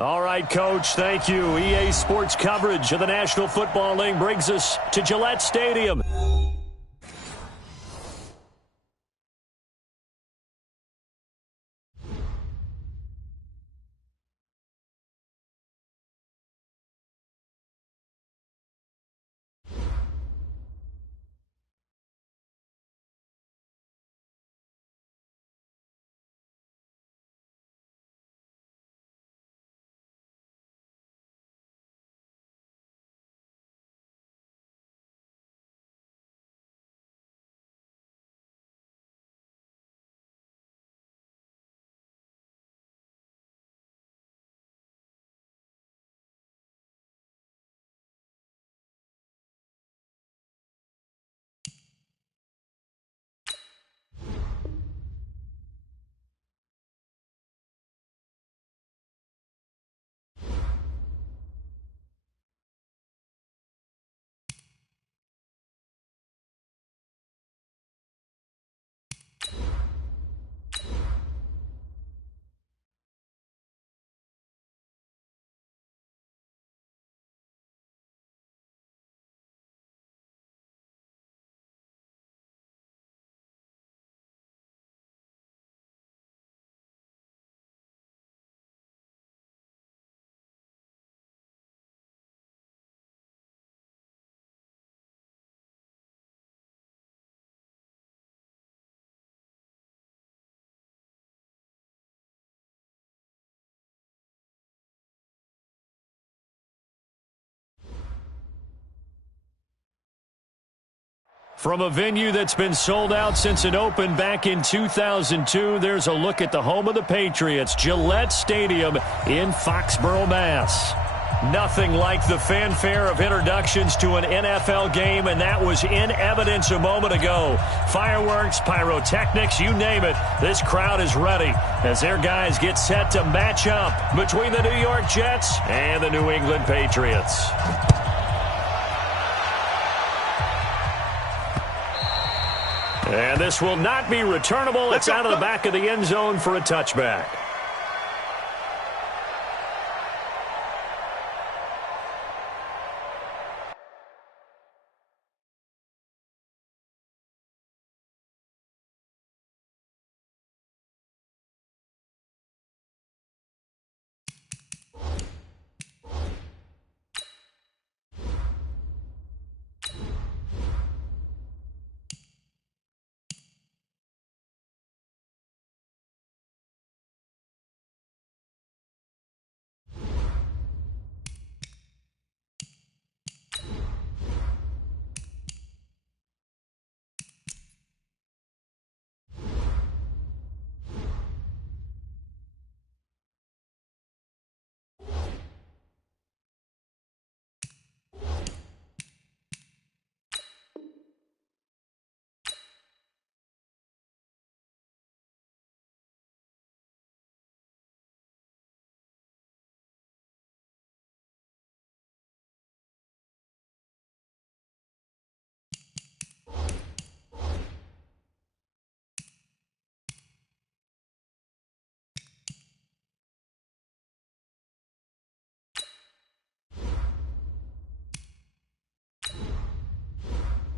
All right, Coach, thank you. EA Sports coverage of the National Football League brings us to Gillette Stadium. From a venue that's been sold out since it opened back in 2002, there's a look at the home of the Patriots, Gillette Stadium in Foxborough, Mass. Nothing like the fanfare of introductions to an NFL game, and that was in evidence a moment ago. Fireworks, pyrotechnics, you name it, this crowd is ready as their guys get set to match up between the New York Jets and the New England Patriots. And this will not be returnable. It's out of the back of the end zone for a touchback.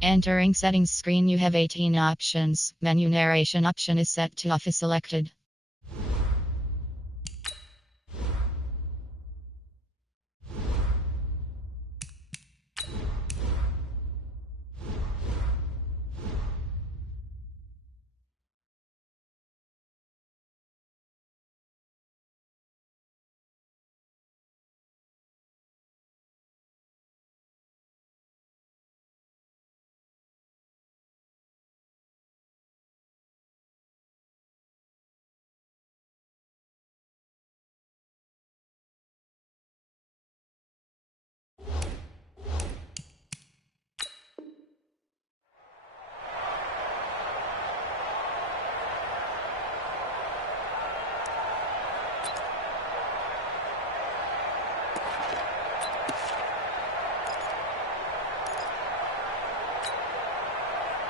Entering settings screen, you have 18 options. Menu narration option is set to off is selected.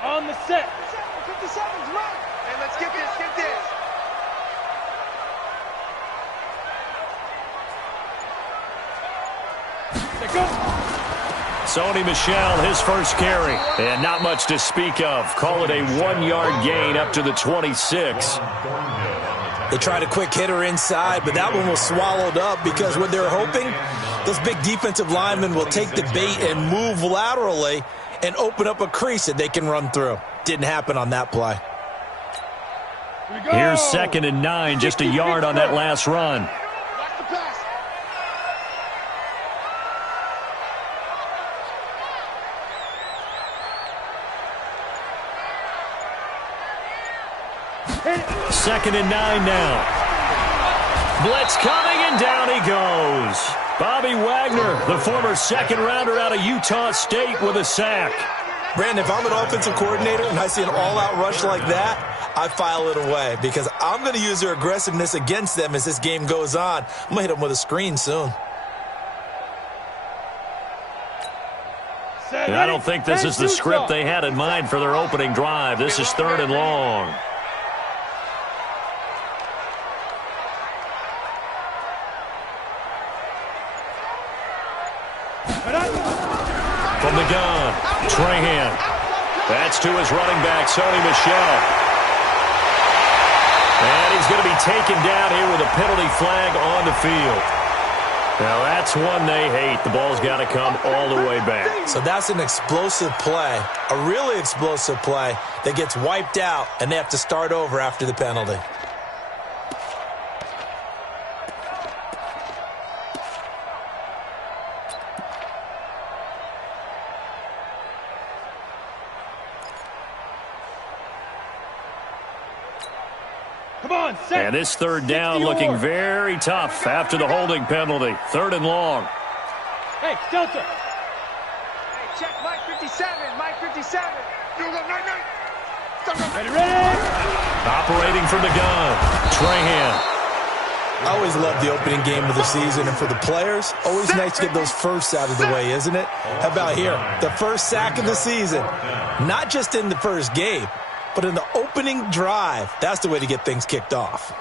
On the set. 50 seconds, run. Hey, let's get this, Sony Michel, his first carry. And not much to speak of. Call it a 1-yard gain up to the 26. They tried a quick hitter inside, but that one was swallowed up because what they're hoping, those big defensive linemen will take the bait and move laterally and open up a crease that they can run through. Didn't happen on that play. Here's 2nd and 9, just a yard on that last run. Second and 9 now. Blitz coming, and down he goes. Bobby Wagner, the former second-rounder out of Utah State, with a sack. Brandon, if I'm an offensive coordinator and I see an all-out rush like that, I file it away because I'm going to use their aggressiveness against them as this game goes on. I'm going to hit them with a screen soon. And I don't think this is the script they had in mind for their opening drive. This is 3rd and long. From the gun, Trahan. That's to his running back, Sony Michel. And he's going to be taken down here with a penalty flag on the field. Now that's one they hate. The ball's got to come all the way back. So that's an explosive play, a really explosive play that gets wiped out, and they have to start over after the penalty. And this 3rd down looking very tough after the holding penalty. 3rd and long. Hey, Delta. Hey, check Mike 57. Mike 57. Ready. Operating from the gun, Trahan. I always love the opening game of the season, and for the players, always nice to get those firsts out of the way, isn't it? How about here? The first sack of the season. Not just in the first game, but in the opening drive. That's the way to get things kicked off.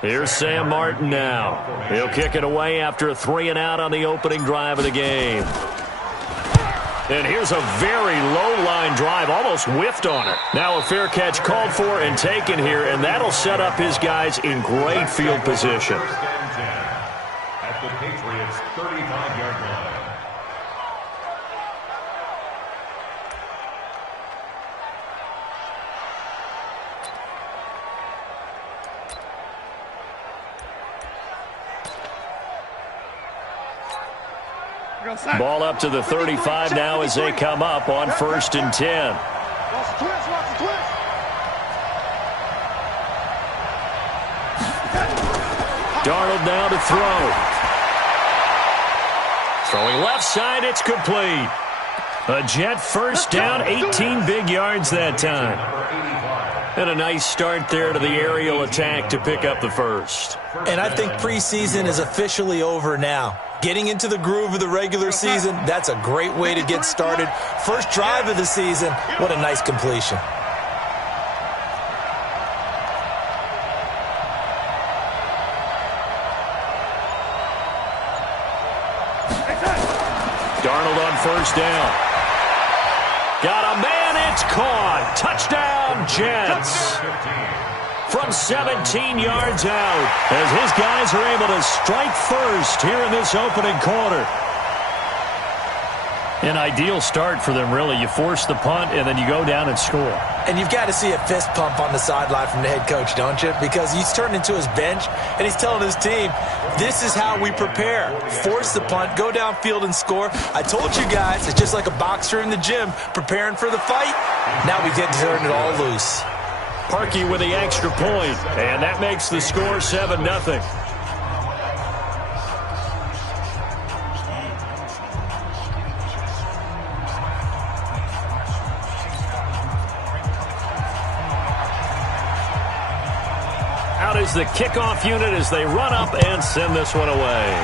Here's Sam Martin now. He'll kick it away after a 3-and-out on the opening drive of the game. And here's a very low-line drive, almost whiffed on it. Now a fair catch called for and taken here, and that'll set up his guys in great field position. At the Patriots' 35-yard line. Ball up to the 35 now as they come up on 1st and 10. Darnold now to throw. Throwing left side, it's complete. A Jet first down, 18 big yards that time. And a nice start there to the aerial attack to pick up the first. And I think preseason is officially over now. Getting into the groove of the regular season, that's a great way to get started. First drive of the season, what a nice completion. Darnold on 1st down. Got a man, it's caught. Touchdown, Jets. From 17 yards out, as his guys are able to strike first here in this opening quarter. An ideal start for them, really. You force the punt, and then you go down and score. And you've got to see a fist pump on the sideline from the head coach, don't you? Because he's turned into his bench, and he's telling his team, this is how we prepare. Force the punt, go downfield and score. I told you guys, it's just like a boxer in the gym preparing for the fight. Now we get to turn it all loose. Parkey with the extra point, and that makes the score 7-0. Out is the kickoff unit as they run up and send this one away.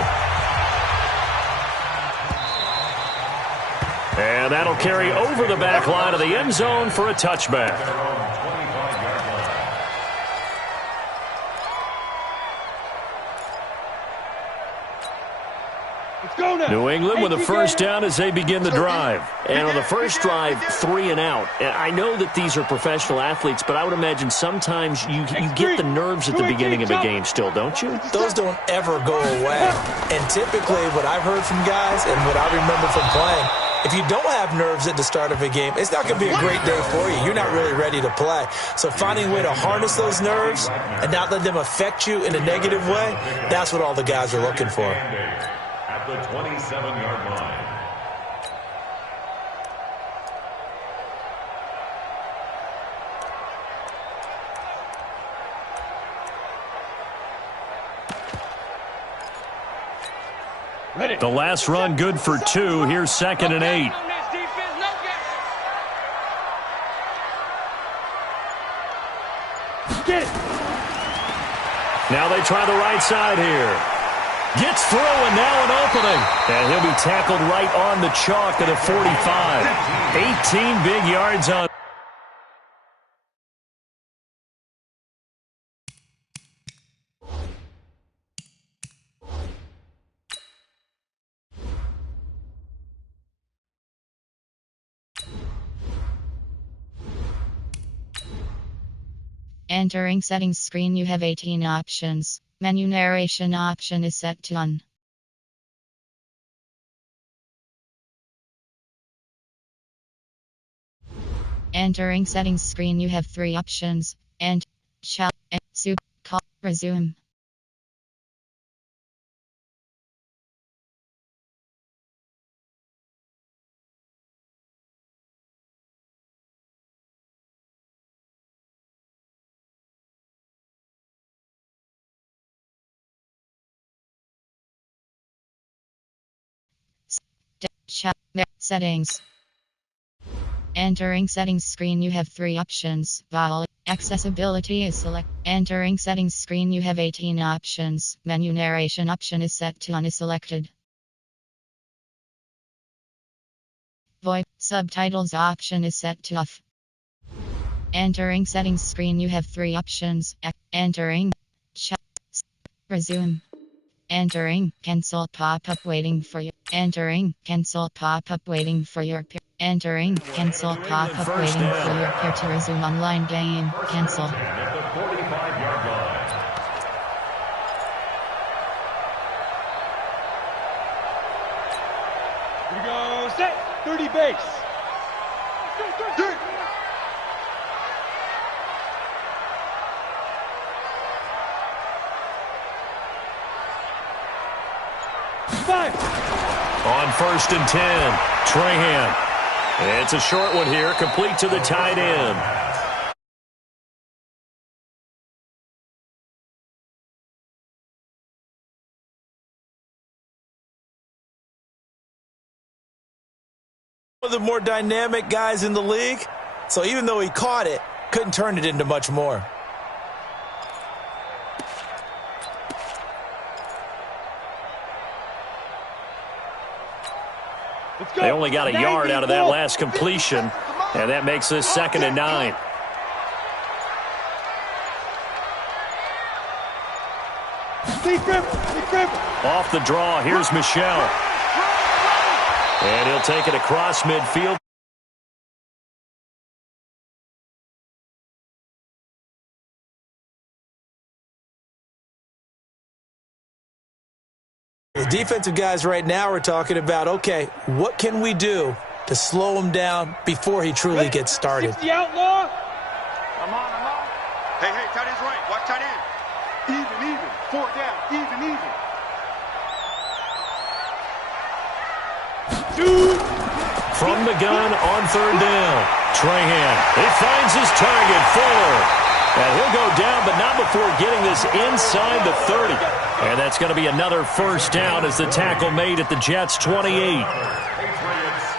And that'll carry over the back line of the end zone for a touchback. New England with a first down as they begin the drive. And on the first drive, 3 and out. And I know that these are professional athletes, but I would imagine sometimes you get the nerves at the beginning of a game still, don't you? Those don't ever go away. And typically what I've heard from guys and what I remember from playing, if you don't have nerves at the start of a game, it's not going to be a great day for you. You're not really ready to play. So finding a way to harness those nerves and not let them affect you in a negative way, that's what all the guys are looking for. At the 27-yard line. The last run good for 2. Here's 2nd and 8. Now they try the right side here. Gets through and now an opening. And he'll be tackled right on the chalk at a 45. 18 big yards on. Entering settings screen, you have 18 options. Menu narration option is set to on. Entering settings screen, you have 3 options. And shall and soup call resume. Settings. Entering settings screen, you have 3 options. Vowel accessibility is select. Entering settings screen, you have 18 options. Menu narration option is set to on is selected. VoIP subtitles option is set to off. Entering settings screen, you have 3 options. Entering resume. Entering cancel pop-up waiting for you. Entering cancel pop-up waiting for your peer. Entering cancel pop-up waiting for your peer to resume online game. Cancel. At the 45-yard line. Here we go, set, 30 base. On 1st and 10, Trahan. It's a short one here, complete to the tight end. One of the more dynamic guys in the league, so even though he caught it, couldn't turn it into much more. They only got a yard out of that last completion, and that makes this 2nd and 9. Off the draw, here's Michelle. And he'll take it across midfield. The defensive guys right now are talking about, okay, what can we do to slow him down before he truly gets started? The outlaw. I'm on. Hey, tight end's right. Watch tight end. Even. 4 down. Even. From the gun on 3rd down. Trahan. He finds his target, Fuller. And he'll go down, but not before getting this inside the 30. And that's going to be another first down as the tackle made at the Jets' 28.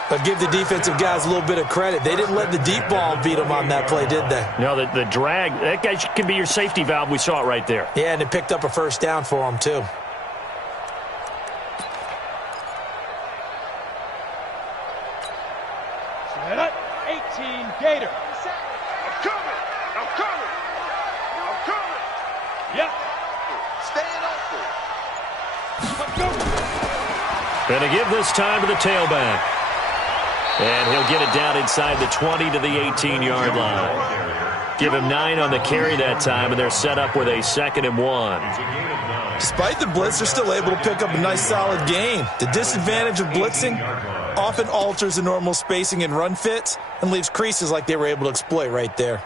But give the defensive guys a little bit of credit. They didn't let the deep ball beat them on that play, did they? No, the drag, that guy can be your safety valve. We saw it right there. Yeah, and it picked up a first down for them, too. Set up, 18, Gator. I'm coming. Yep. Staying open. And to give this time to the tailback. And he'll get it down inside the 20 to the 18-yard line. Give him 9 on the carry that time, and they're set up with a 2nd and 1. Despite the blitz, they're still able to pick up a nice, solid gain. The disadvantage of blitzing often alters the normal spacing and run fits and leaves creases like they were able to exploit right there.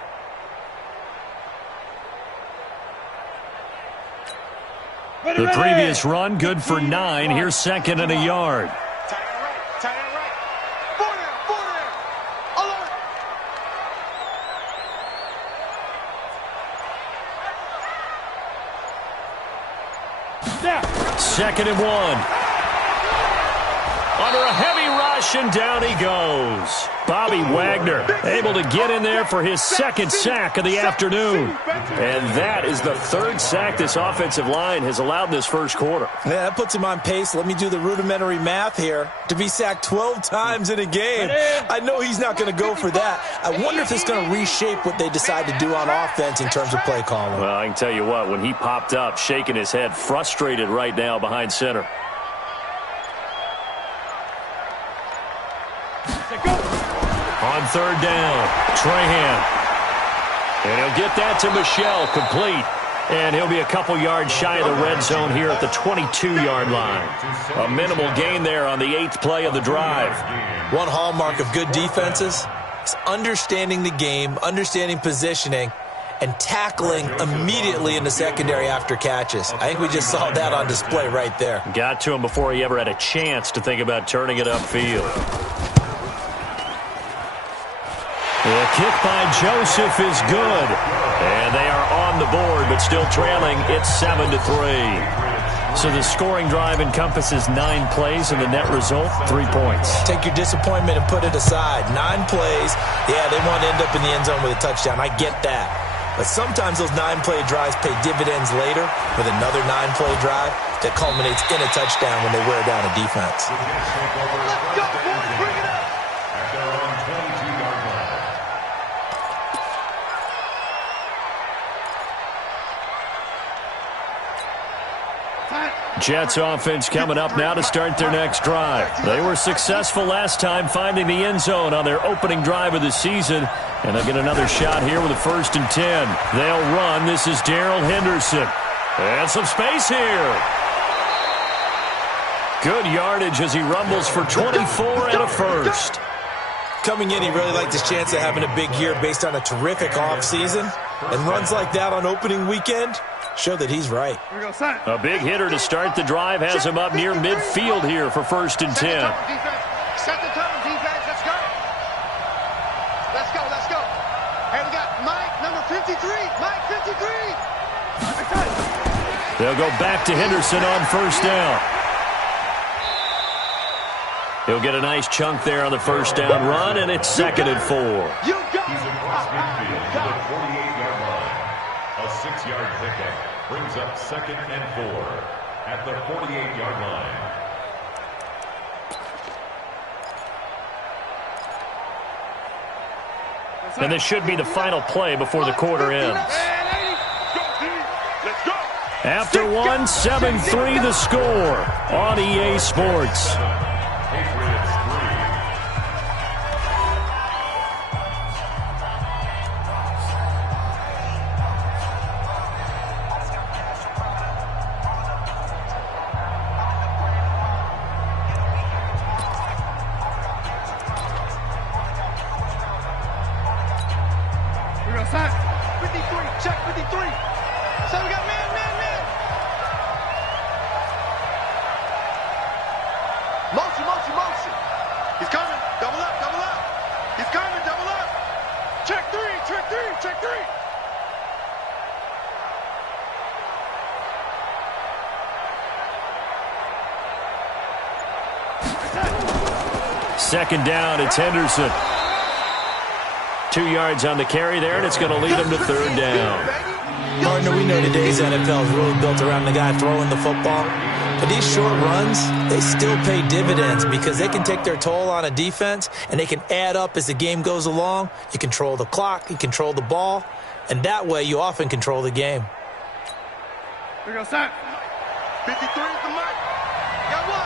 The previous run, good for 9. Here's 2nd and a yard. Second and 1. Under a heavy rush, and down he goes. Bobby Wagner able to get in there for his 2nd sack of the afternoon. And that is the 3rd sack this offensive line has allowed this first quarter. Yeah, that puts him on pace. Let me do the rudimentary math here. To be sacked 12 times in a game, I know he's not going to go for that. I wonder if it's going to reshape what they decide to do on offense in terms of play calling. Well, I can tell you what, when he popped up, shaking his head, frustrated right now behind center. On 3rd down, Trahan. And he'll get that to Michel, complete. And he'll be a couple yards shy of the red zone here at the 22-yard line. A minimal gain there on the 8th play of the drive. One hallmark of good defenses is understanding the game, understanding positioning, and tackling immediately in the secondary after catches. I think we just saw that on display right there. Got to him before he ever had a chance to think about turning it upfield. The kick by Joseph is good. And they are on the board, but still trailing. It's 7-3. So the scoring drive encompasses 9 plays, and the net result, 3 points. Take your disappointment and put it aside. 9 plays. Yeah, they want to end up in the end zone with a touchdown. I get that. But sometimes those 9-play drives pay dividends later with another 9-play drive that culminates in a touchdown when they wear down a defense. Let's go, boys. Bring it up. At their own 22-yard line. Jets offense coming up now to start their next drive. They were successful last time finding the end zone on their opening drive of the season, and they'll get another shot here with a 1st and 10. They'll run. This is Darrell Henderson. And some space here. Good yardage as he rumbles for 24 and a 1st. Coming in, he really liked his chance of having a big year based on a terrific offseason. And runs like that on opening weekend show that he's right. A big hitter to start the drive has him up near midfield here for 1st and 10. Set the tone, defense. Let's go. Let's go, let's go. Hey, we got Mike, number 53. Mike, 53. They'll go back to Henderson on 1st down. He'll get a nice chunk there on the 1st down run, and it's 2nd and 4. You got He's across midfield to the 48-yard line. A 6-yard pickup brings up 2nd and 4 at the 48-yard line. And this should be the final play before the quarter ends. After 7-3 the score on EA Sports. Patriots 3. We're going to sign. 53, check 53. So we got man. Motion. He's coming. Double up. He's coming. Double up. Check three. Second down, it's Henderson. 2 yards on the carry there, and it's going to lead him to 3rd down. Partner, we know today's NFL is really built around the guy throwing the football. But these short runs, they still pay dividends because they can take their toll on a defense, and they can add up as the game goes along. You control the clock, you control the ball, and that way you often control the game. We're going to sign. 53 is the mark. I got one.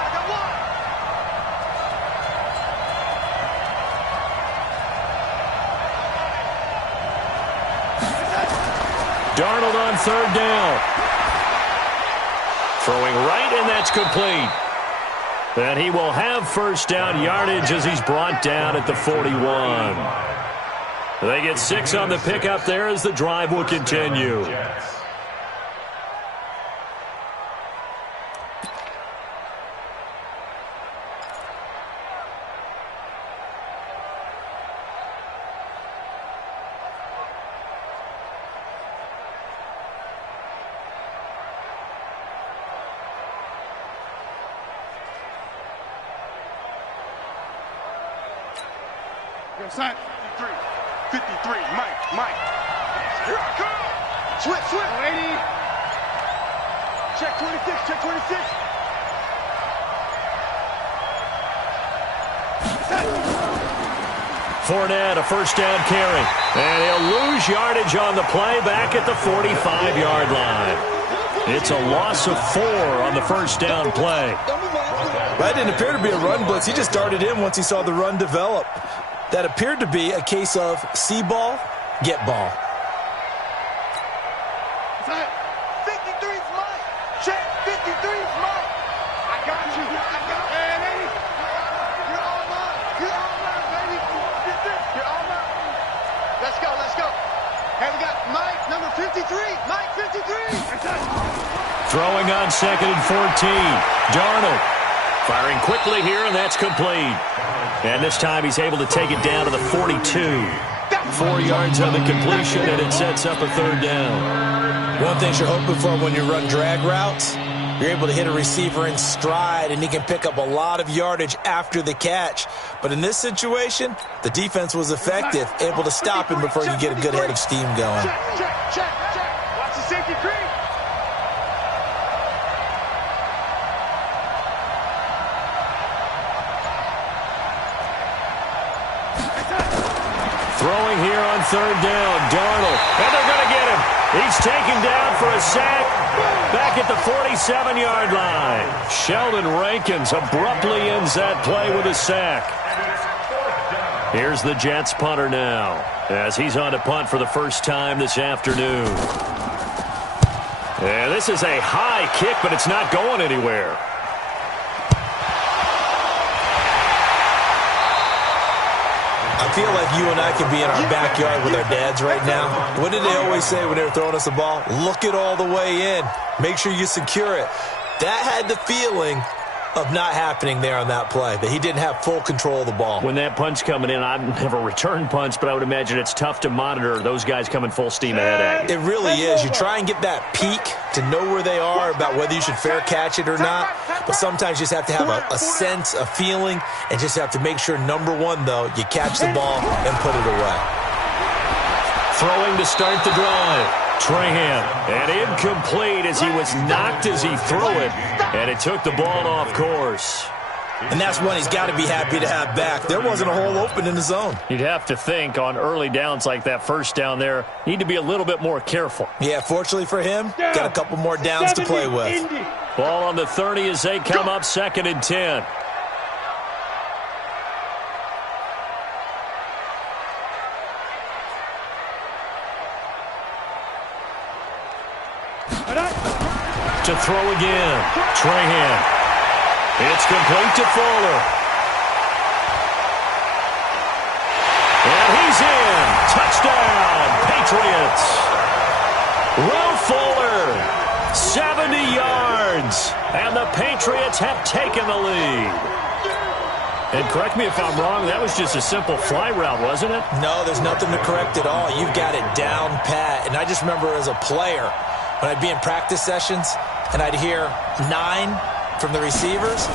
Darnold on third down. Throwing right, and that's complete. And he will have first down yardage as he's brought down at the 41. They get 6 on the pickup there as the drive will continue. Sign 53, Mike. Here I come. Switch. 80. Check 26. Fournette, a first down carry. And he'll lose yardage on the play back at the 45-yard line. It's a loss of 4 on the first down play. That didn't appear to be a run blitz. He just darted in once he saw the run develop. That appeared to be a case of see ball, get ball. 53's mine. Check 53's mine. I got you. And 80. You're all mine, baby. You're all mine. Let's go. Hey, we got Mike, number 53. Mike, 53. Throwing on 2nd and 14. Darnold firing quickly here, and that's complete. And this time he's able to take it down to the 42. 4 yards on the completion, and it sets up a third down. One thing you're hoping for when you run drag routes, you're able to hit a receiver in stride, and he can pick up a lot of yardage after the catch. But in this situation, the defense was effective, able to stop him before you get a good head of steam going. Check. Watch the safety creep. Throwing here on third down, Darnold. And they're going to get him. He's taken down for a sack back at the 47-yard line. Sheldon Rankins abruptly ends that play with a sack. Here's the Jets punter now as he's on to punt for the first time this afternoon. And this is a high kick, but it's not going anywhere. I feel like you and I could be in our backyard with our dads right now. What did they always say when they were throwing us a ball? Look it all the way in. Make sure you secure it. That had the feeling of not happening there on that play, that he didn't have full control of the ball. When that punch coming in, I've never returned punch, but I would imagine it's tough to monitor those guys coming full steam ahead at you. It really is. You try and get that peek to know where they are about whether you should fair catch it or not, but sometimes you just have to have a sense, a feeling, and just have to make sure, number one, though, you catch the ball and put it away. Throwing to start the drive. Trahan, and incomplete as he was knocked as he threw it, and it took the ball off course. And that's one he's got to be happy to have back. There wasn't a hole open in the zone. You'd have to think on early downs like that first down there, need to be a little bit more careful. Yeah, fortunately for him, got a couple more downs to play with. Ball on the 30 as they come up 2nd and 10. To throw again. Trahan. It's complete to Fuller. And he's in. Touchdown, Patriots. Will Fuller, 70 yards. And the Patriots have taken the lead. And correct me if I'm wrong, that was just a simple fly route, wasn't it? No, there's nothing to correct at all. You've got it down pat. And I just remember as a player, when I'd be in practice sessions and I'd hear 9 from the receivers,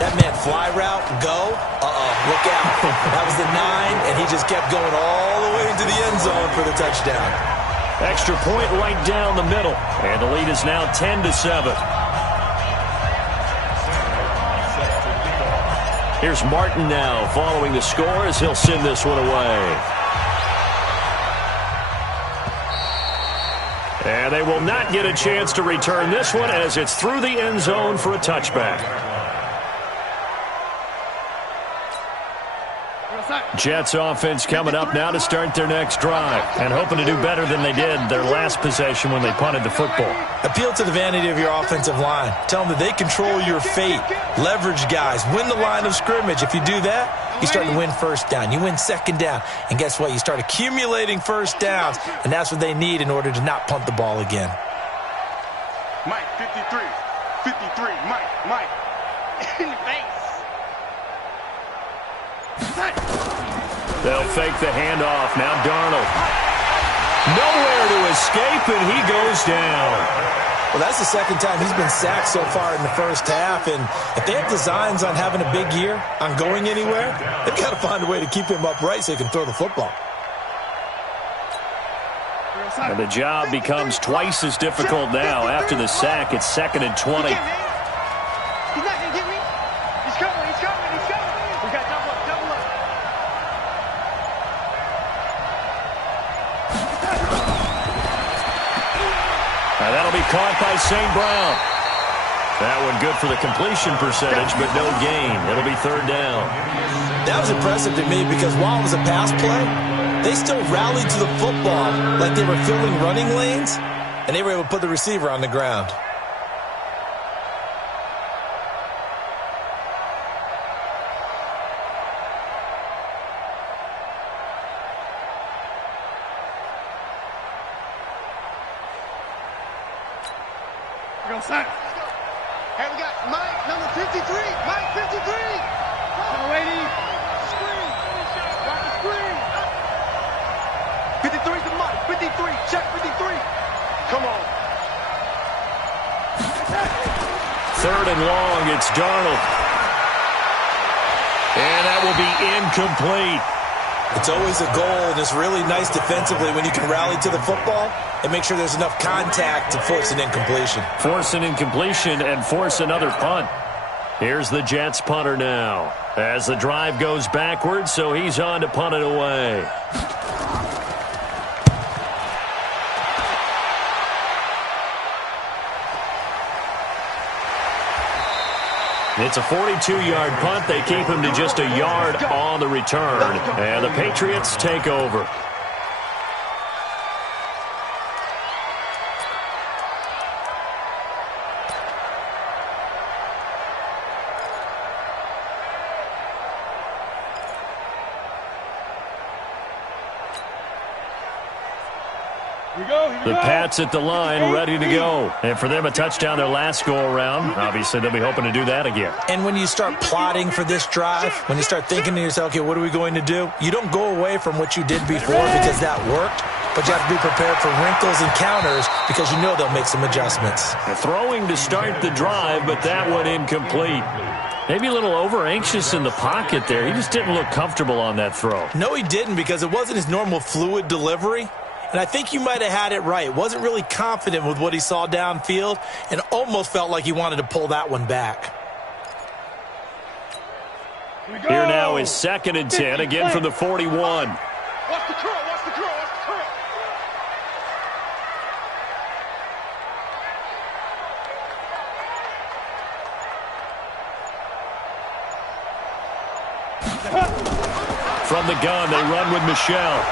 that meant fly route, go, look out. That was the 9, and he just kept going all the way into the end zone for the touchdown. Extra point right down the middle, and the lead is now 10-7. Here's Martin now following the score as he'll send this one away. And they will not get a chance to return this one as it's through the end zone for a touchback. Jets offense coming up now to start their next drive and hoping to do better than they did their last possession when they punted the football. Appeal to the vanity of your offensive line. Tell them that they control your fate. Leverage guys. Win the line of scrimmage. If you do that, you start to win first down. You win second down. And guess what? You start accumulating first downs, and that's what they need in order to not punt the ball again. Mike, 53. 53. Mike. In the face. They'll fake the handoff. Now Darnold. Nowhere to escape, and he goes down. Well, that's the second time he's been sacked so far in the first half, and if they have designs on having a big year, on going anywhere, they've got to find a way to keep him upright so he can throw the football. And the job becomes twice as difficult now after the sack. It's 2nd and 20. He's not going to get me. He's coming. We got double up. That'll be caught by St. Brown. That one good for the completion percentage, but no gain. It'll be 3rd down. That was impressive to me because while it was a pass play, they still rallied to the football like they were filling running lanes, and they were able to put the receiver on the ground. Hey, we got Mike, number 53. Mike, 53. Come on, lady. Screen. Got the screen. 53's the Mike. 53. Check 53. Come on. 3rd and long. It's Darnold. And that will be incomplete. It's always a goal, and it's really nice defensively when you can rally to the football and make sure there's enough contact to force an incompletion. Force an incompletion and force another punt. Here's the Jets punter now as the drive goes backwards, so he's on to punt it away. It's a 42-yard punt. They keep him to just a yard on the return. And the Patriots take over. The Pats at the line, ready to go. And for them, a touchdown their last go-around. Obviously, they'll be hoping to do that again. And when you start plotting for this drive, when you start thinking to yourself, okay, what are we going to do? You don't go away from what you did before because that worked, but you have to be prepared for wrinkles and counters because you know they'll make some adjustments. Throwing to start the drive, but that one incomplete. Maybe a little over-anxious in the pocket there. He just didn't look comfortable on that throw. No, he didn't because it wasn't his normal fluid delivery. And I think you might have had it right. Wasn't really confident with what he saw downfield and almost felt like he wanted to pull that one back. Here now is 2nd and 10, again from the 41. Watch the curl, watch the curl, watch the curl. From the gun, they run with Michelle.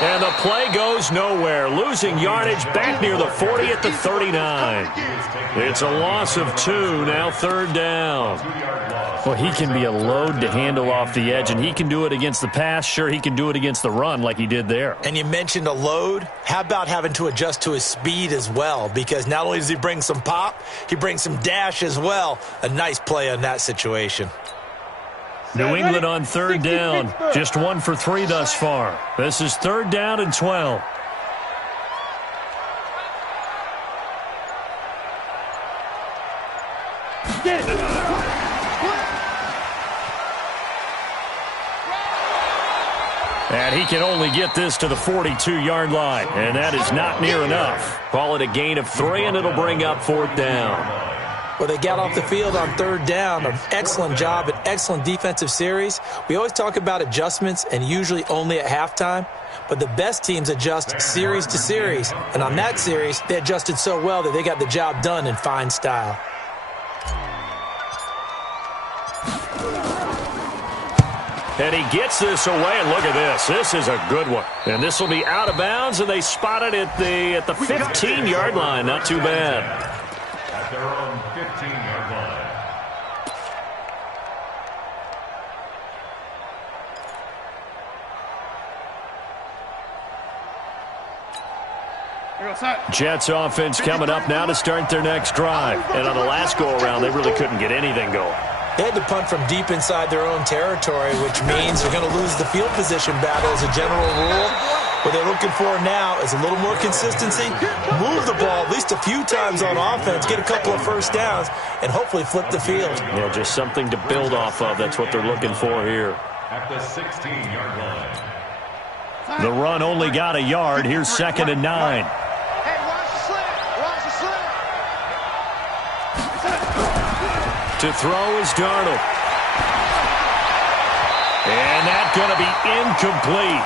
And the play goes nowhere, losing yardage back near the 40 at the 39. It's a loss of 2, now 3rd down. Well, he can be a load to handle off the edge, and he can do it against the pass. Sure, he can do it against the run like he did there. And you mentioned a load. How about having to adjust to his speed as well? Because not only does he bring some pop, he brings some dash as well. A nice play on that situation. New England on 3rd down. Just 1 for 3 thus far. This is 3rd down and 12. And he can only get this to the 42-yard line. And that is not near enough. Call it a gain of 3, and it'll bring up 4th down. Well, they got off the field on 3rd down. An excellent job, an excellent defensive series. We always talk about adjustments and usually only at halftime. But the best teams adjust series to series. And on that series, they adjusted so well that they got the job done in fine style. And he gets this away, and look at this. This is a good one. And this will be out of bounds, and they spot it at the 15-yard line. Not too bad. At their own 15-yard line. Jets offense coming up now to start their next drive. And on the last go-around, they really couldn't get anything going. They had to punt from deep inside their own territory, which means they're going to lose the field position battle as a general rule. What they're looking for now is a little more consistency, move the ball at least a few times on offense, get a couple of first downs, and hopefully flip the field. Yeah, just something to build off of. That's what they're looking for here. At the 16-yard line. The run only got a yard. Here's 2nd and 9. Hey, watch the slant. Watch the slant. To throw is Darnold. And that's going to be incomplete.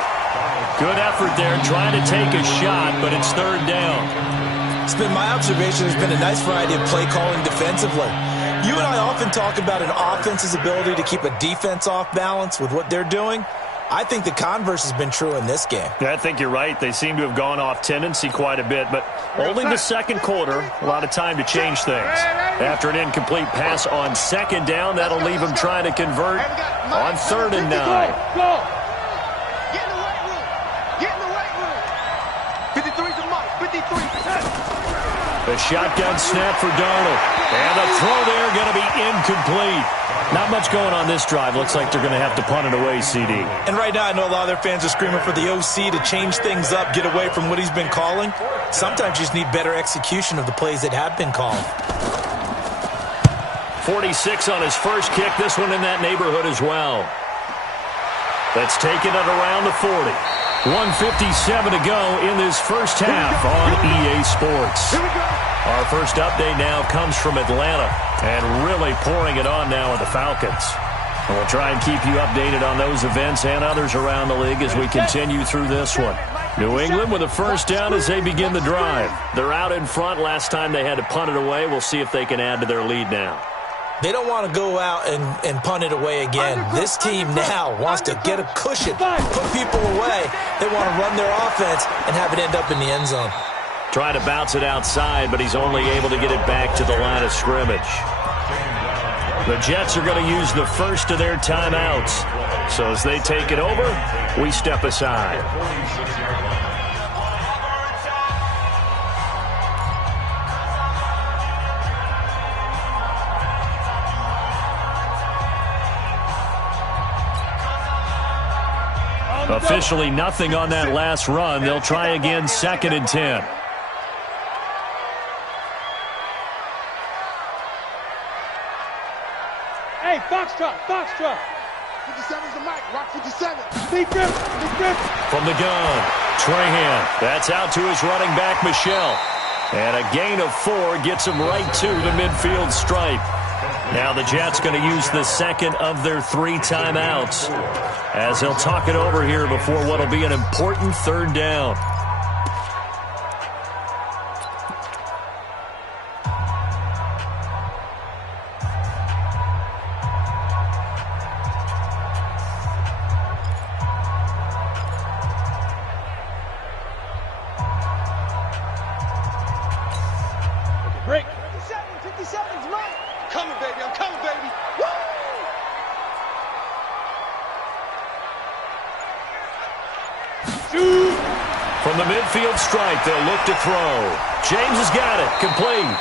Good effort there trying to take a shot, but it's 3rd down. It's been my observation there's been a nice variety of play calling defensively. You and I often talk about an offense's ability to keep a defense off balance with what they're doing. I think the converse has been true in this game. Yeah, I think you're right. They seem to have gone off tendency quite a bit, but only the second quarter, a lot of time to change things. After an incomplete pass on 2nd down, that'll leave them trying to convert on 3rd and 9. Go. Get in the weight room. Get in the weight room. 53's the mark. 53. The shotgun snap for Darnold. And the throw there going to be incomplete. Not much going on this drive. Looks like they're going to have to punt it away, CD. And right now, I know a lot of their fans are screaming for the OC to change things up, get away from what he's been calling. Sometimes you just need better execution of the plays that have been called. 46 on his first kick. This one in that neighborhood as well. That's taken it around the 40. 1:57 to go in this first half on EA Sports. Our first update now comes from Atlanta, and really pouring it on now with the Falcons. And we'll try and keep you updated on those events and others around the league as we continue through this one. New England with a first down as they begin the drive. They're out in front. Last time they had to punt it away. We'll see if they can add to their lead now. They don't want to go out and punt it away again. This team now wants to get a cushion, put people away. They want to run their offense and have it end up in the end zone. Trying to bounce it outside, but he's only able to get it back to the line of scrimmage. The Jets are going to use the first of their timeouts. So as they take it over, we step aside. Officially nothing on that last run. They'll try again, 2nd and 10. Hey, Foxtrot. 57's the mic. Rock 57. Big grip. From the gun, Trahan. That's out to his running back, Michelle. And a gain of 4 gets him right to the midfield stripe. Now the Jets going to use the second of their 3 timeouts as they'll talk it over here before what will be an important 3rd down. Break. 57's mine. Coming, baby. I'm coming, baby. Woo! Shoot. From the midfield stripe, they'll look to throw. James has got it. Complete.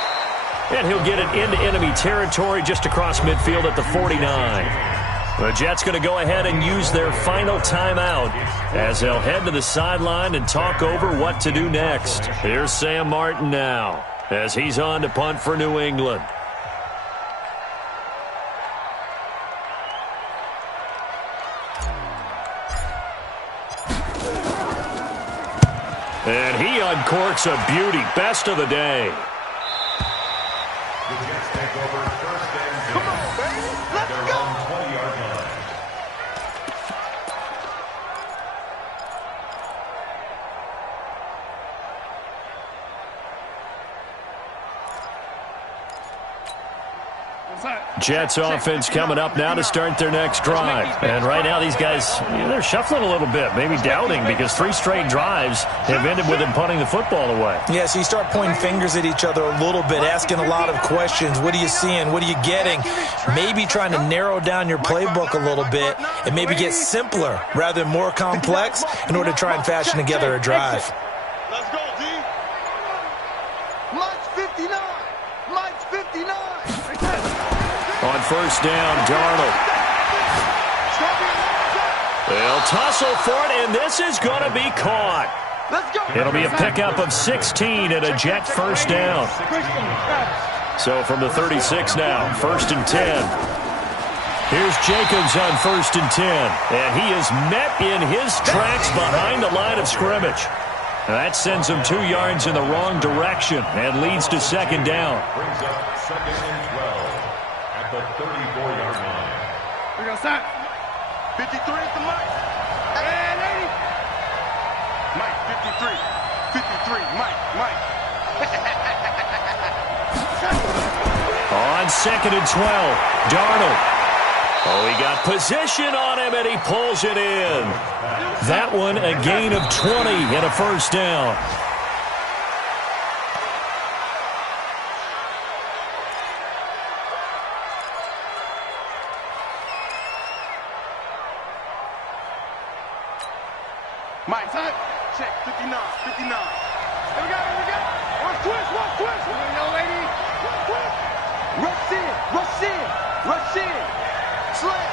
And he'll get it into enemy territory just across midfield at the 49. The Jets going to go ahead and use their final timeout as they'll head to the sideline and talk over what to do next. Here's Sam Martin now as he's on to punt for New England. And he uncorks a beauty. Best of the day. The Jets take over 1st and 10. Come on, baby. Let's Their go. own 20-yard line. Jets offense coming up now to start their next drive. And right now these guys, they're shuffling a little bit, maybe doubting, because 3 straight drives have ended with them punting the football away. Yeah, so you start pointing fingers at each other a little bit, asking a lot of questions. What are you seeing? What are you getting? Maybe trying to narrow down your playbook a little bit and maybe get simpler rather than more complex in order to try and fashion together a drive. Let's go, D. Mike's 59. Mike's 59. On first down, Darnold. They'll tussle for it, and this is going to be caught. Let's go. It'll be a pickup of 16 and a Jet first down. So from the 36 now, first and 10. Here's Jacobs on first and 10. And he is met in his tracks behind the line of scrimmage. That sends him 2 yards in the wrong direction and leads to second down. Brings up second and 12 at the 34-yard line. We got start. 53 is the Mike. And 80. Mike, 53. 53. Mike. On second and 12, Darnold. Oh, he got position on him, and he pulls it in. That one, a gain of 20 and a first down. Mike, check, 59. Here we go. One twist. Here we go, lady. One twist. Rush in. Slam.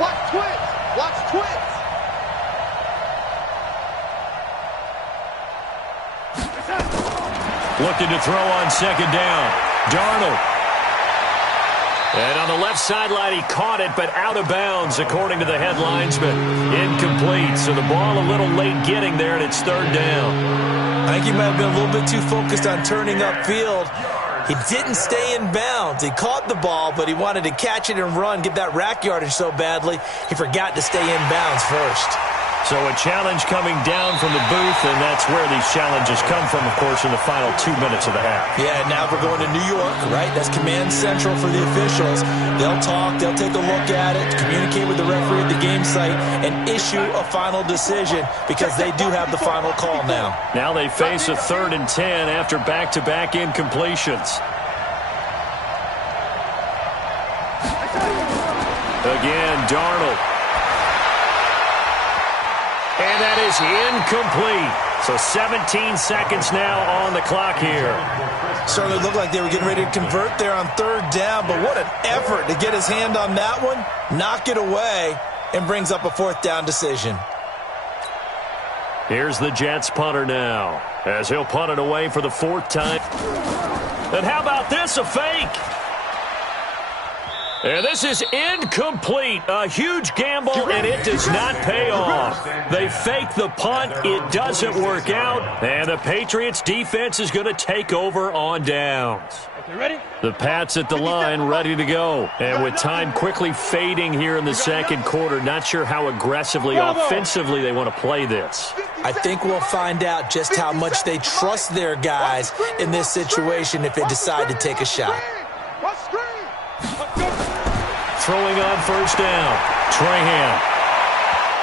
Watch twist. Looking to throw on second down. Darnold. And on the left sideline, he caught it, but out of bounds, according to the head linesman. Incomplete. So the ball a little late getting there, and it's third down. I think he might have been a little bit too focused on turning upfield. He didn't stay in bounds. He caught the ball, but he wanted to catch it and run, get that rack yardage so badly, he forgot to stay in bounds first. So a challenge coming down from the booth, and that's where these challenges come from, of course, in the final 2 minutes of the half. Yeah, now we're going to New York, right? That's command central for the officials. They'll talk, they'll take a look at it, communicate with the referee at the game site, and issue a final decision because they do have the final call now. Now they face a 3rd and 10 after back-to-back incompletions. Again, Darnold. And that is incomplete. So 17 seconds now on the clock here. Certainly looked like they were getting ready to convert there on 3rd down, but what an effort to get his hand on that one, knock it away, and brings up a 4th down decision. Here's the Jets punter now, as he'll punt it away for the 4th time. And how about this, a fake? And this is incomplete. A huge gamble, and it does not pay off. They fake the punt. It doesn't work out. And the Patriots defense is going to take over on downs. The Pats at the line, ready to go. And with time quickly fading here in the second quarter, not sure how aggressively, offensively they want to play this. I think we'll find out just how much they trust their guys in this situation if they decide to take a shot. Throwing on first down, Trahan.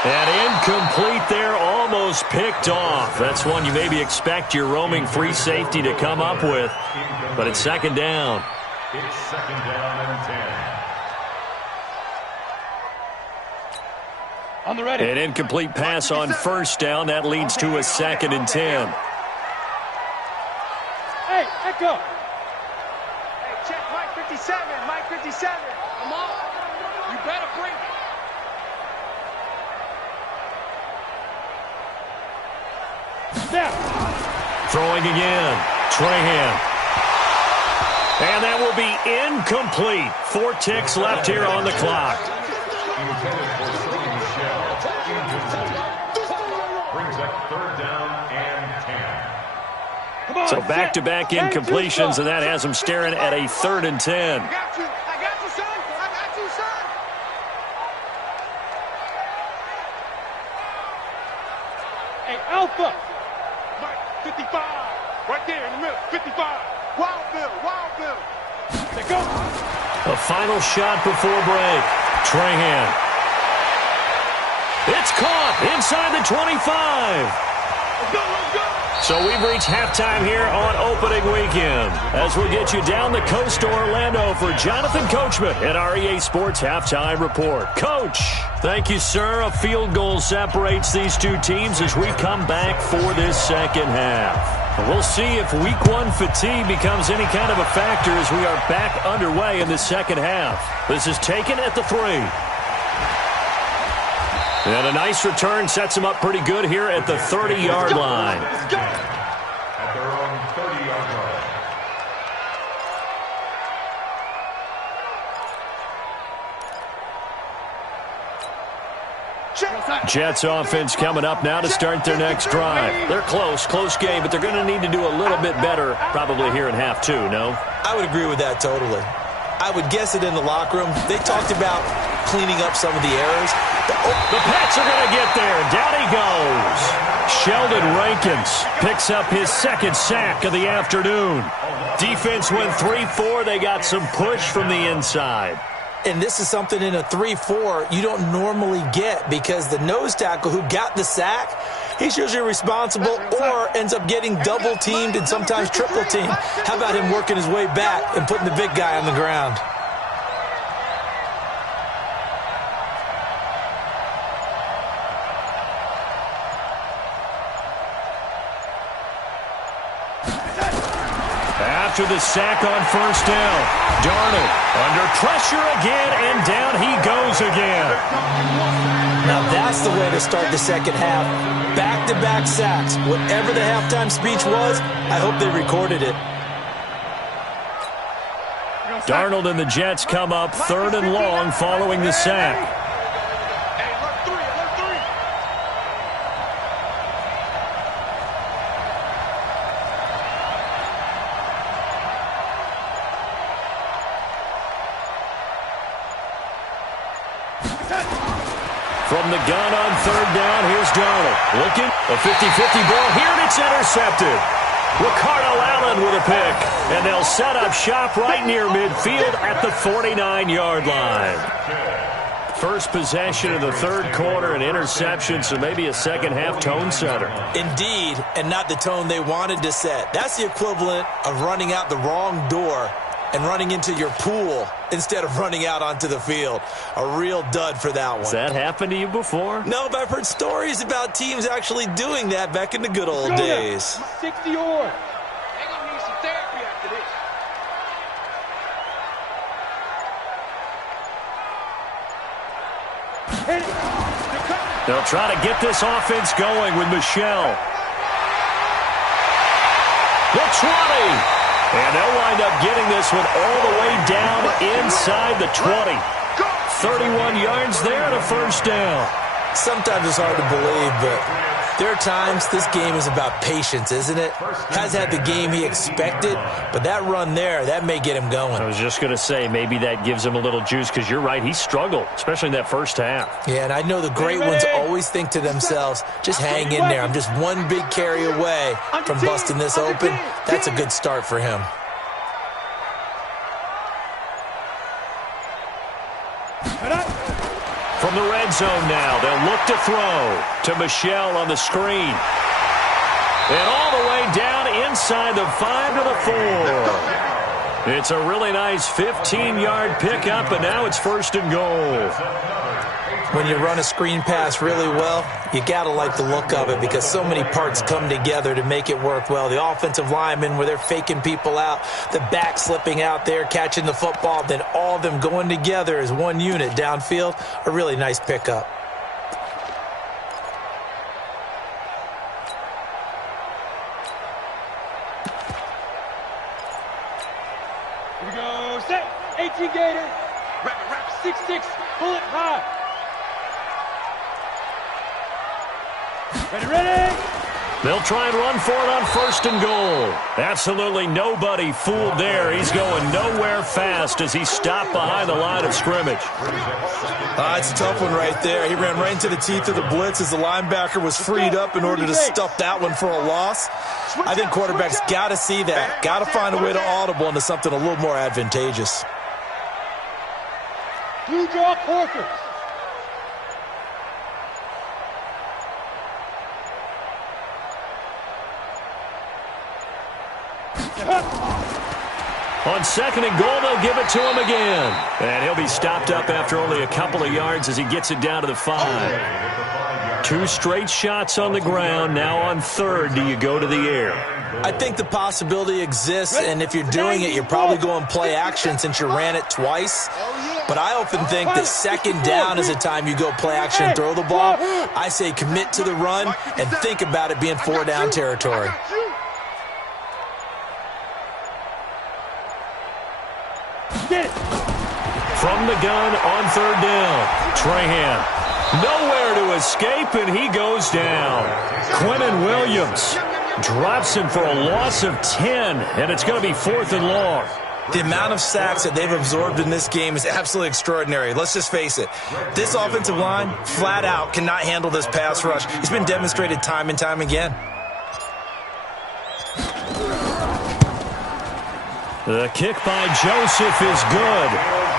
And incomplete there, almost picked off. That's one you maybe expect your roaming free safety to come up with. But it's second down. It's second down and 10. On the ready. An incomplete pass on first down. That leads to a 2nd and 10. Hey, Echo. Hey, check Mike 57. Mike 57. Come on. You better bring it. Snap. Throwing again, Trahan. And that will be incomplete. 4 ticks left here on the clock. Intended for Sonny Michel. Brings up 3rd down and 10. Come on, So back-to-back incompletions, and that has them staring at a 3rd and 10. I got you, son. I got you, son. Hey, Alpha. Mike 55. Right there in the middle. 55. Wild Bill. A final shot before break. Trahan. It's caught inside the 25. So we've reached halftime here on opening weekend as we'll get you down the coast to Orlando for Jonathan Coachman at our EA Sports Halftime Report. Coach, thank you, sir. A field goal separates these two teams as we come back for this second half. We'll see if week one fatigue becomes any kind of a factor as we are back underway in the second half. This is taken at the 3. And a nice return sets him up pretty good here at the 30-yard line. At their own 30-yard line. Jets offense coming up now to start their next drive. They're close game, but they're going to need to do a little bit better probably here in half two, no? I would agree with that totally. I would guess it in the locker room. They talked about cleaning up some of the errors. The Pats are going to get there. Down he goes. Sheldon Rankins picks up his second sack of the afternoon. Defense went 3-4. They got some push from the inside. And this is something in a 3-4 you don't normally get because the nose tackle who got the sack, he's usually responsible or ends up getting double-teamed and sometimes triple-teamed. How about him working his way back and putting the big guy on the ground? After the sack on first down, Darnold under pressure again, and down he goes again. Now that's the way to start the second half. Back-to-back sacks. Whatever the halftime speech was, I hope they recorded it. Darnold and the Jets come up 3rd and long following the sack. From the gun on 3rd down, here's Darnold. Looking, a 50-50 ball here, and it's intercepted. Ricardo Allen with a pick, and they'll set up shop right near midfield at the 49-yard line. First possession of the third quarter, an interception, so maybe a second-half tone setter. Indeed, and not the tone they wanted to set. That's the equivalent of running out the wrong door and running into your pool instead of running out onto the field. A real dud for that one. Has that happened to you before? No, but I've heard stories about teams actually doing that back in the good old days. 60 or. They're going to need some therapy after this. They'll try to get this offense going with Michel. The 20. And they'll wind up getting this one all the way down inside the 20. 31 yards there and a first down. Sometimes it's hard to believe, but there are times this game is about patience, isn't it? Has had the game he expected, but that run there, that may get him going. I was just going to say, maybe that gives him a little juice because you're right, he struggled, especially in that first half. Yeah, and I know the great ones always think to themselves, just hang in there. I'm just one big carry away from busting this open. That's a good start for him. From the red zone now, they'll look to throw to Michel on the screen. And all the way down inside the 5 to the 4. It's a really nice 15-yard pickup, and now it's 1st and goal. When you run a screen pass really well, you got to like the look of it because so many parts come together to make it work well. The offensive linemen, where they're faking people out, the back slipping out there, catching the football, then all of them going together as one unit downfield, a really nice pickup. Here we go. Set. 18 Gator. Wrap. 6-6. Pull it high. Ready. They'll try and run for it on 1st and goal. Absolutely nobody fooled there. He's going nowhere fast as he's stopped behind the line of scrimmage. It's a tough one right there. He ran right into the teeth of the blitz as the linebacker was freed up in order to stuff that one for a loss. I think quarterbacks got to see that. Got to find a way to audible into something a little more advantageous. Blue draw quarter. On 2nd and goal, they'll give it to him again. And he'll be stopped up after only a couple of yards as he gets it down to the 5. 2 straight shots on the ground. Now on 3rd, do you go to the air? I think the possibility exists, and if you're doing it, you're probably going play action since you ran it twice. But I often think that 2nd down is the time you go play action and throw the ball. I say commit to the run and think about it being 4-down territory. From the gun on 3rd down, Trahan. Nowhere to escape, and he goes down. Quinnen Williams drops him for a loss of 10, and it's going to be 4th and long. The amount of sacks that they've absorbed in this game is absolutely extraordinary. Let's just face it. This offensive line, flat out, cannot handle this pass rush. It's been demonstrated time and time again. The kick by Joseph is good.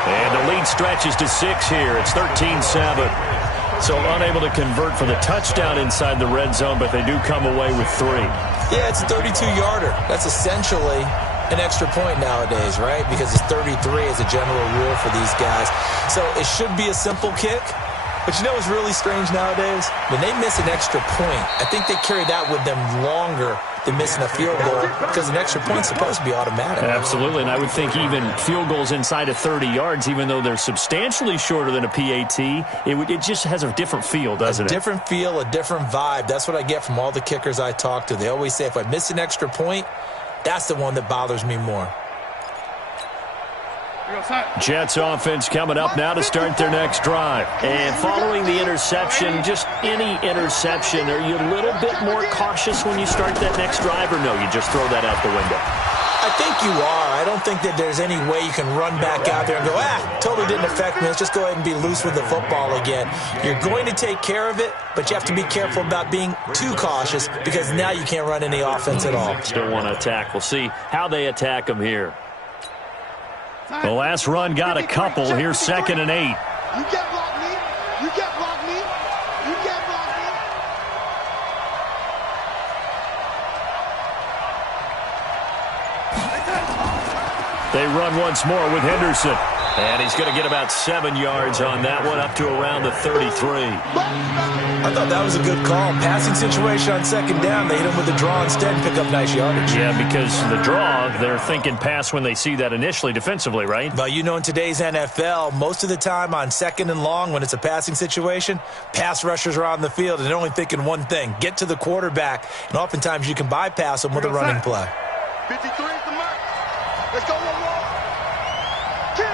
And the lead stretches to 6 here. It's 13-7. So unable to convert for the touchdown inside the red zone, but they do come away with 3. Yeah, it's a 32-yarder. That's essentially an extra point nowadays, right? Because it's 33 as a general rule for these guys. So it should be a simple kick. But you know what's really strange nowadays? When they miss an extra point, I think they carry that with them longer than missing a field goal because an extra point's supposed to be automatic. Absolutely, and I would think even field goals inside of 30 yards, even though they're substantially shorter than a PAT, it just has a different feel, doesn't it? A different feel, a different vibe. That's what I get from all the kickers I talk to. They always say if I miss an extra point, that's the one that bothers me more. Jets offense coming up now to start their next drive. And following the interception, just any interception, are you a little bit more cautious when you start that next drive, or no, you just throw that out the window? I think you are. I don't think that there's any way you can run back out there and go, totally didn't affect me. Let's just go ahead and be loose with the football again. You're going to take care of it, but you have to be careful about being too cautious because now you can't run any offense at all. Still want to attack. We'll see how they attack them here. The last run got a couple. Here's 2nd and 8. You can't block me. You can't block me. You can't block me. They run once more with Henderson. And he's going to get about 7 yards on that one, up to around the 33. I thought that was a good call. Passing situation on 2nd down. They hit him with the draw instead and pick up nice yardage. Yeah, because the draw, they're thinking pass when they see that initially defensively, right? Well, you know, in today's NFL, most of the time on 2nd and long, when it's a passing situation, pass rushers are on the field and they're only thinking one thing, get to the quarterback. And oftentimes you can bypass them with a running play. 53 is the mark. Let's go, one more. Kill.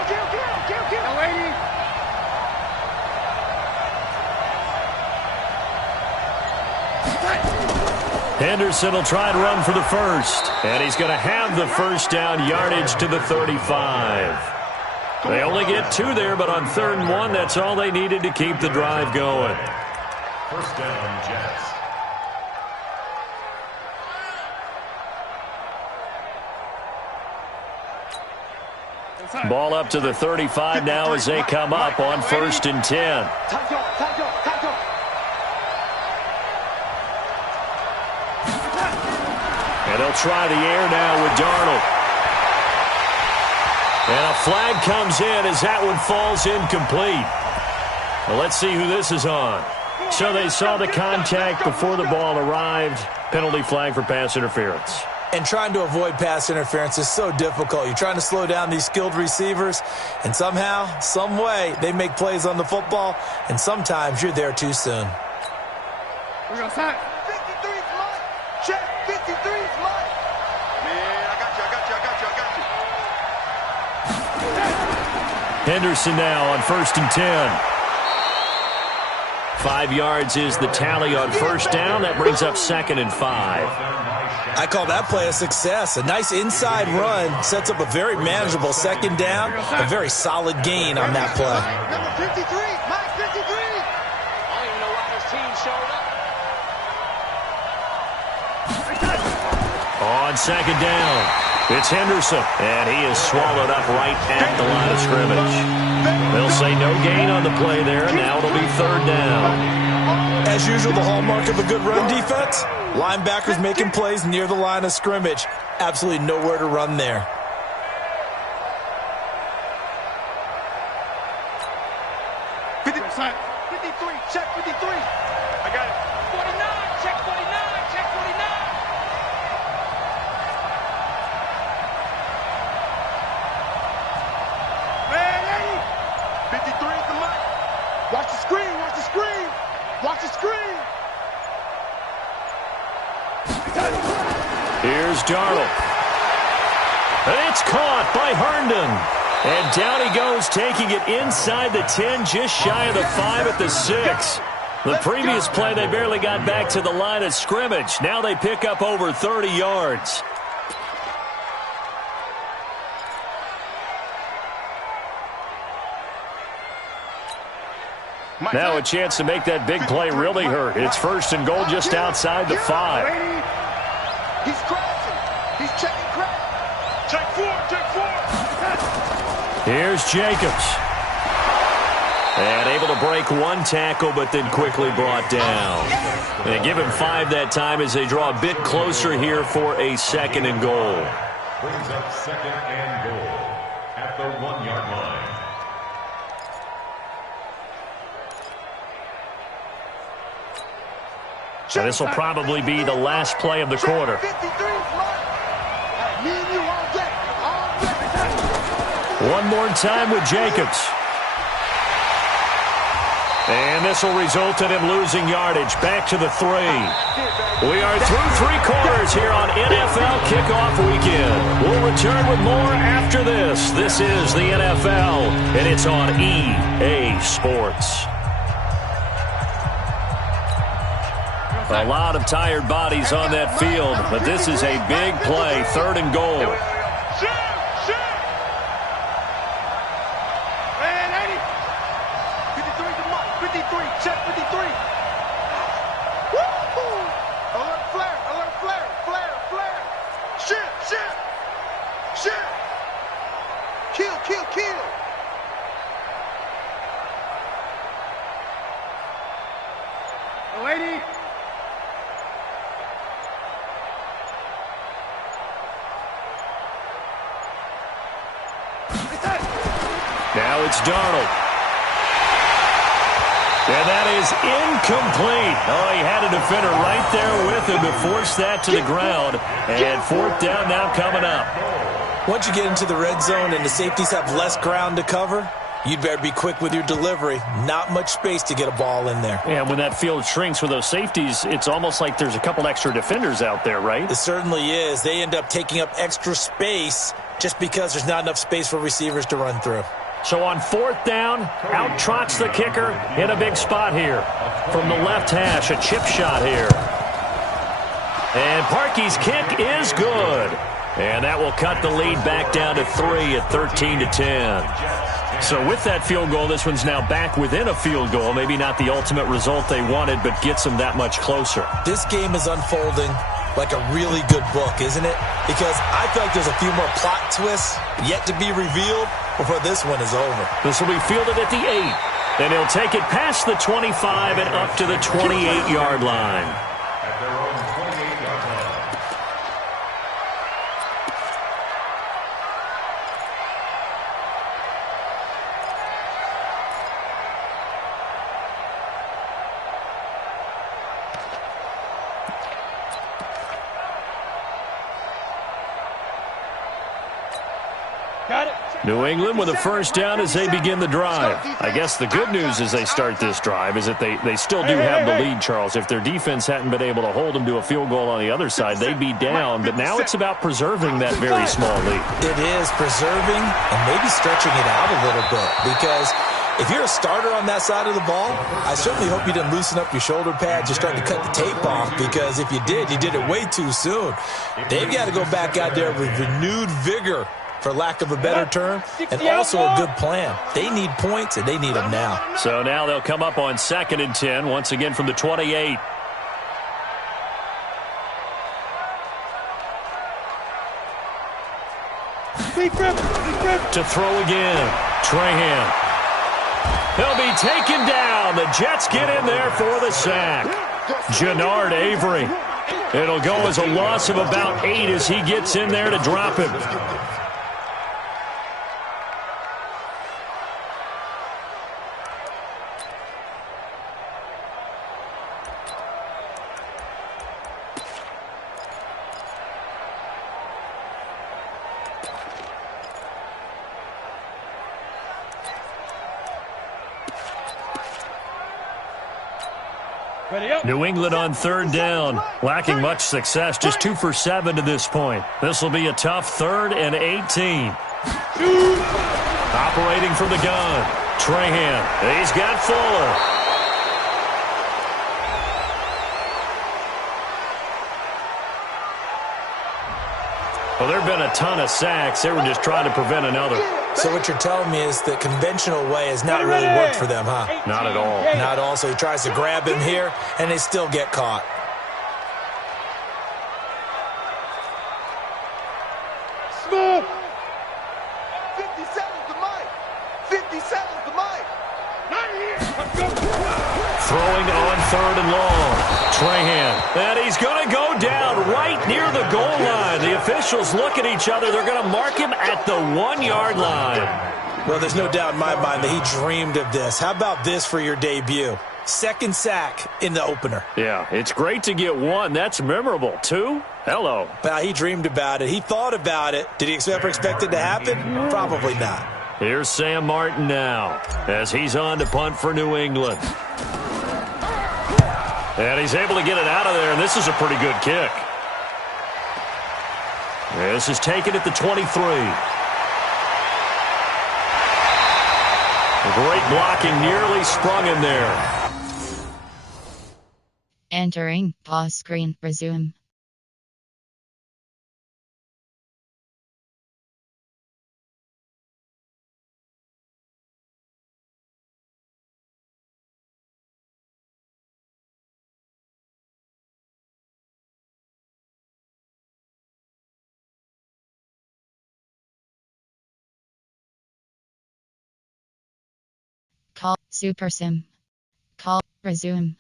No, 80. Henderson will try and run for the first. And he's going to have the first down yardage to the 35. They only get 2 there, but on 3rd and 1, that's all they needed to keep the drive going. First down, Jets. Ball up to the 35 now as they come up on 1st and 10. And they'll try the air now with Darnold. And a flag comes in as that one falls incomplete. Well, let's see who this is on. So they saw the contact before the ball arrived. Penalty flag for pass interference. And trying to avoid pass interference is so difficult. You're trying to slow down these skilled receivers, and somehow, some way, they make plays on the football, and sometimes you're there too soon. We're going to sack. 53 is mine. Check. 53 is mine. Man, I got you. Henderson now on 1st and 10. 5 yards is the tally on first down. That brings up 2nd and 5. I call that play a success. A nice inside run sets up a very manageable 2nd down. A very solid gain on that play. Number 53, Mike 53. I don't even know why this team showed up. On 2nd down, it's Henderson, and he is swallowed up right at the line of scrimmage. They'll say no gain on the play there, and now it'll be 3rd down. As usual, the hallmark of a good run defense, linebackers making plays near the line of scrimmage. Absolutely nowhere to run there. Check 53. I got it. 49, check 49, check 49. Man, 80. 53 is the mark. Watch the screen, watch the screen. Watch the screen. Here's Darnold. It's caught by Herndon. And down he goes, taking it inside the 10, just shy of the 5 at the 6. The previous play, they barely got back to the line of scrimmage. Now they pick up over 30 yards. Now a chance to make that big play really hurt. It's 1st and goal just outside the 5. He's crossing. He's checking crack. Check 4, check 4. Here's Jacobs. And able to break one tackle, but then quickly brought down. They give him 5 that time as they draw a bit closer here for a 2nd and goal. Brings up 2nd and goal at the 1-yard line. So this will probably be the last play of the quarter. One more time with Jacobs. And this will result in him losing yardage. Back to the 3. We are through 3 quarters here on NFL Kickoff Weekend. We'll return with more after this. This is the NFL, and it's on EA Sports. A lot of tired bodies on that field, but this is a big play, 3rd and goal. Now it's Darnold. And that is incomplete. Oh, he had a defender right there with him to force that to the ground. And 4th down now coming up. Once you get into the red zone and the safeties have less ground to cover, you'd better be quick with your delivery. Not much space to get a ball in there. Yeah, when that field shrinks with those safeties, it's almost like there's a couple extra defenders out there, right? It certainly is. They end up taking up extra space just because there's not enough space for receivers to run through. So on 4th down, out trots the kicker in a big spot here. From the left hash, a chip shot here. And Parkey's kick is good. And that will cut the lead back down to 3 at 13-10. So with that field goal, this one's now back within a field goal. Maybe not the ultimate result they wanted, but gets them that much closer. This game is unfolding like a really good book, isn't it? Because I feel like there's a few more plot twists yet to be revealed before this one is over. This will be fielded at the 8. And he'll take it past the 25 and up to the 28-yard line. At their own 28-yard line. New England with a 1st down as they begin the drive. I guess the good news as they start this drive is that they still do have the lead, Charles. If their defense hadn't been able to hold them to a field goal on the other side, they'd be down. But now it's about preserving that very small lead. It is preserving and maybe stretching it out a little bit, because If you're a starter on that side of the ball, I certainly hope you didn't loosen up your shoulder pads. You're starting to cut the tape off, because if you did it way too soon. They've got to go back out there with renewed vigor, for lack of a better term, and also a good plan. They need points, and they need them now. So now they'll come up on 2nd and 10, once again from the 28. To throw again, Trahan. He'll be taken down. The Jets get in there for the sack. Jannard Avery. It'll go as a loss of about 8 as he gets in there to drop him. New England on 3rd down, lacking much success, just 2 for 7 to this point. This will be a tough 3rd and 18. Operating from the gun, Trahan. He's got Fuller. Well, there have been a ton of sacks. They were just trying to prevent another. So what you're telling me is the conventional way has not really worked for them, huh? Not at all. Not at all. So he tries to grab him here, and they still get caught. Smith! 57's the mic! 57's the mic! Not here! Let's go! Throwing on 3rd and long. Trahan. And he's going to go down right near the goal line. The officials look at each other. They're going to mark him at the 1-yard line. Well, there's no doubt in my mind that he dreamed of this. How about this for your debut? 2nd sack in the opener. Yeah, it's great to get 1. That's memorable. 2? Hello. Well, he dreamed about it. He thought about it. Did he ever expect it to happen? Probably not. Here's Sam Martin now as he's on to punt for New England. And he's able to get it out of there, and this is a pretty good kick. This is taken at the 23. Great blocking, nearly sprung him there. Entering pause screen, resume. Call Super Sim. Call resume.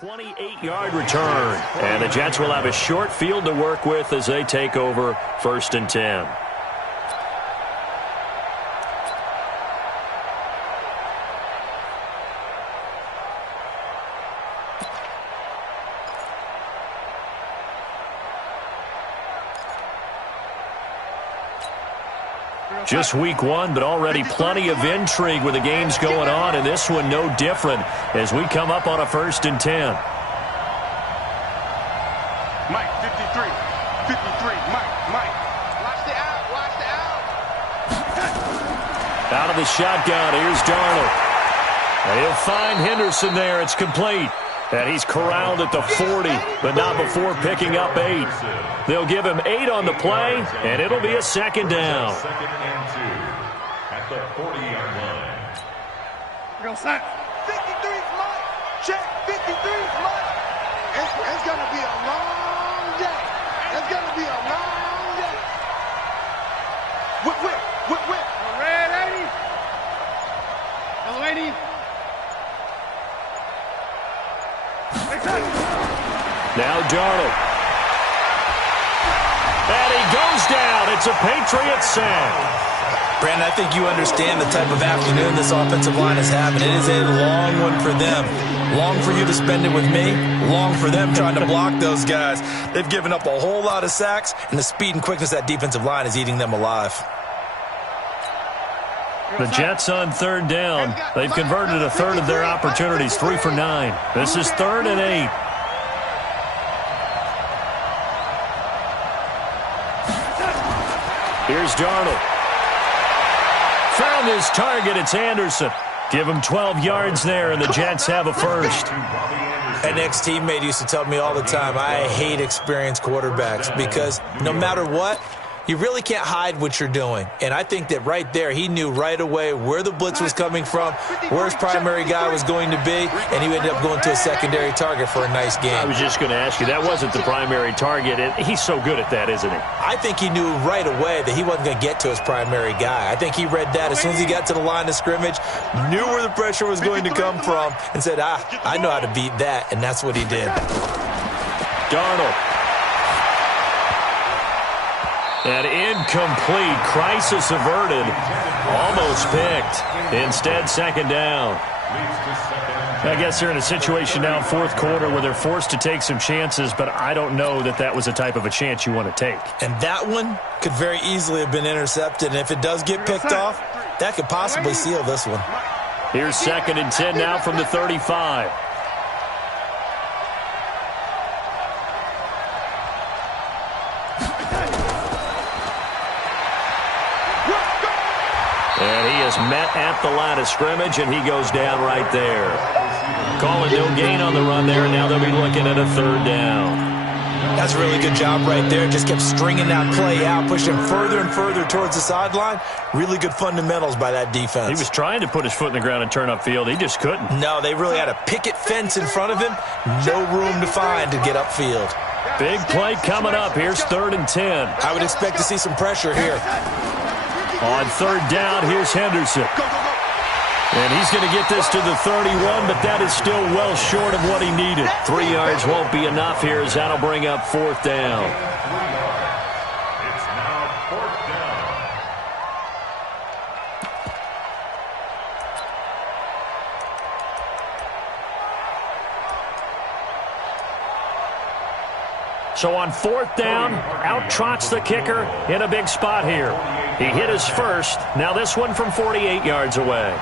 .28-yard return, and the Jets will have a short field to work with as they take over 1st and 10. Just week 1, but already plenty of intrigue with the games going on, and this one no different as we come up on a 1st and 10. Mike, 53. 53. Mike. Watch the out. Watch the out. Out of the shotgun, here's Darnold. And he'll find Henderson there. It's complete. And he's corralled at the 40, but not before picking up 8. They'll give him 8 on the play, and it'll be a 2nd down. 2nd and 2 at the 40-yard line. Real set. 53's Mike. Check. 53's Mike. It's going to be a long day. It's going to be a long day. Whip. Red 80. Yellow 80. Now Darnold. And he goes down. It's a Patriots sack. Brandon, I think you understand the type of afternoon this offensive line is having. It is a long one for them. Long for you to spend it with me. Long for them trying to block those guys. They've given up a whole lot of sacks, and the speed and quickness of that defensive line is eating them alive. The Jets on third down. They've converted a third of their opportunities, 3 for 9. This is 3rd and 8. Here's Darnold. Found his target. It's Anderson. Give him 12 yards there, and the Jets have a first. An ex-teammate used to tell me all the time, I hate experienced quarterbacks because no matter what, you really can't hide what you're doing. And I think that right there, he knew right away where the blitz was coming from, where his primary guy was going to be, and he ended up going to a secondary target for a nice game. I was just going to ask you, that wasn't the primary target, and he's so good at that, isn't he? I think he knew right away that he wasn't going to get to his primary guy. I think he read that as soon as he got to the line of scrimmage, knew where the pressure was going to come from, and said, I know how to beat that, and that's what he did. Darnold. An incomplete, crisis averted, almost picked. Instead, second down. I guess they're in a situation now, fourth quarter, where they're forced to take some chances, but I don't know that that was the type of a chance you want to take. And that one could very easily have been intercepted, and if it does get picked off, that could possibly seal this one. Here's 2nd and 10 now from the 35. And he is met at the line of scrimmage, and he goes down right there. Calling no gain on the run there, and now they'll be looking at a 3rd down. That's a really good job right there. Just kept stringing that play out, pushing him further and further towards the sideline. Really good fundamentals by that defense. He was trying to put his foot in the ground and turn upfield. He just couldn't. No, they really had a picket fence in front of him. No room to find to get upfield. Big play coming up. Here's 3rd and 10. I would expect to see some pressure here. On 3rd down, here's Henderson. And he's going to get this to the 31, but that is still well short of what he needed. 3 yards won't be enough here as that'll bring up 4th down. It's now 4th down. So on 4th down, out trots the kicker in a big spot here. He hit his first. Now this one from 48 yards away.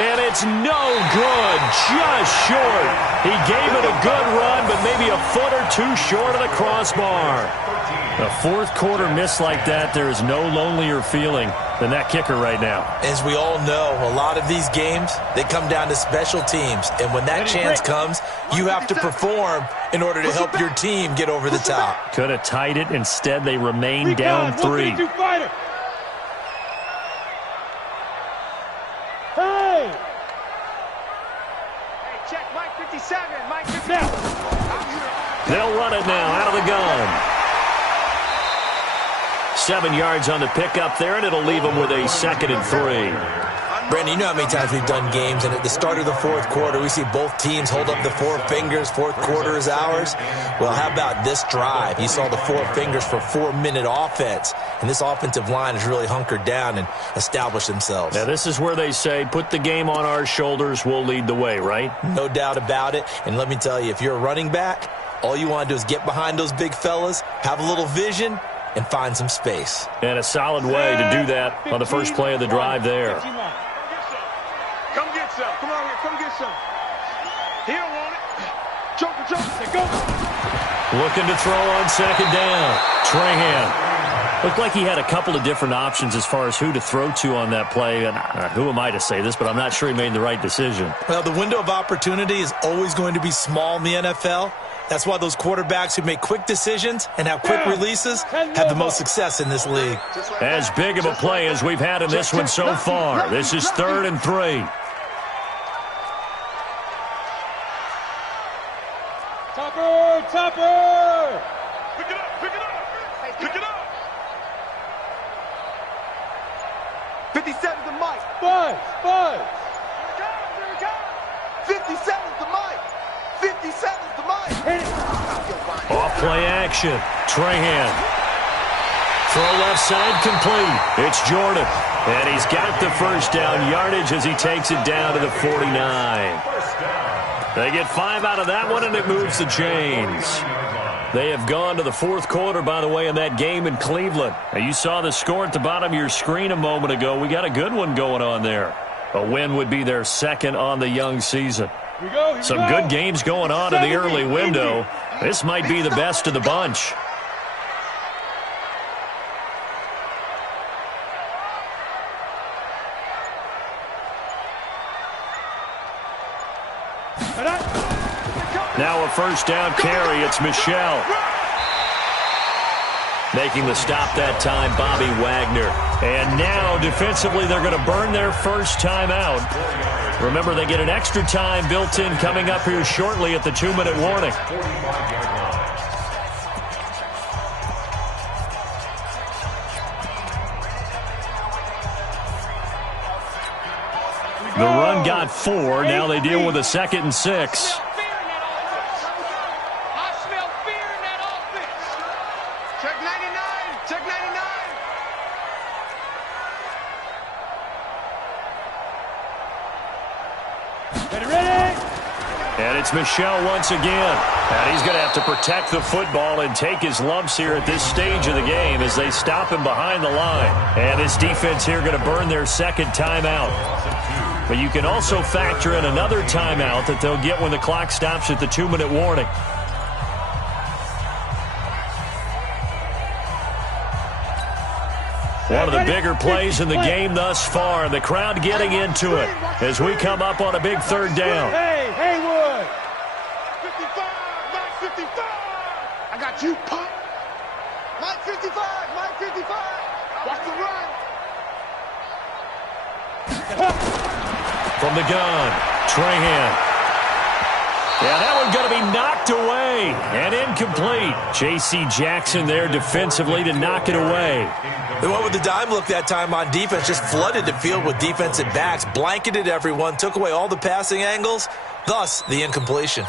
And it's no good, just short. He gave it a good run, but maybe a foot or two short of the crossbar. A fourth quarter miss like that, there is no lonelier feeling than that kicker right now. As we all know, a lot of these games, they come down to special teams. And when that chance comes, you have to perform in order to help your team get over the top. Could have tied it. Instead, they remain down 3. Hey, check Mike 57. Mike 57. They'll run it now out of the gun. 7 yards on the pickup there, and it'll leave them with a 2nd and 3. Brandon, you know how many times we've done games, and at the start of the fourth quarter, we see both teams hold up the 4 fingers. Fourth quarter is ours. Well, how about this drive? You saw the 4 fingers for 4-minute offense, and this offensive line has really hunkered down and established themselves. Now, this is where they say, put the game on our shoulders, we'll lead the way, right? No doubt about it, and let me tell you, if you're a running back, all you want to do is get behind those big fellas, have a little vision, and find some space. And a solid way to do that on the first play of the drive there. Come get some. Come on here. Come get some. He don't want it. Joker. Go. Looking to throw on 2nd down. Trahan. Looked like he had a couple of different options as far as who to throw to on that play. And who am I to say this, but I'm not sure he made the right decision. Well, the window of opportunity is always going to be small in the NFL. That's why those quarterbacks who make quick decisions and have quick releases have the most success in this league. As big of a play as we've had in this one so far. This is 3rd and 3. Topper! Pick it up! Pick it up! 57's the mic. Buzz! 57's the mic. 57's the mic. Off play action. Trahan. Throw left side complete. It's Jordan. And he's got the first down yardage as he takes it down to the 49. They get 5 out of that one, and it moves the chains. They have gone to the fourth quarter, by the way, in that game in Cleveland. Now, you saw the score at the bottom of your screen a moment ago. We got a good one going on there. A win would be their second on the young season. Some good games going on in the early window. This might be the best of the bunch. Now a first down carry. It's Michel. Making the stop that time, Bobby Wagner. And now, defensively, they're going to burn their first time out. Remember, they get an extra time built in coming up here shortly at the 2-minute warning. The run got 4. Now they deal with a 2nd and 6. And it's Michel once again. And he's going to have to protect the football and take his lumps here at this stage of the game as they stop him behind the line. And this defense here going to burn their second timeout. But you can also factor in another timeout that they'll get when the clock stops at the 2-minute warning. One of the bigger plays in the game thus far, and the crowd getting into it as we come up on a big third down. Hey, Haywood! 55, 55! I got you, punk! Mike 55, Mike 55! Watch the run! From the gun, Trahan. Yeah, that one's going to be knocked away and incomplete. J.C. Jackson there defensively to knock it away. They went with the dime look that time on defense, just flooded the field with defensive backs, blanketed everyone, took away all the passing angles, thus the incompletion.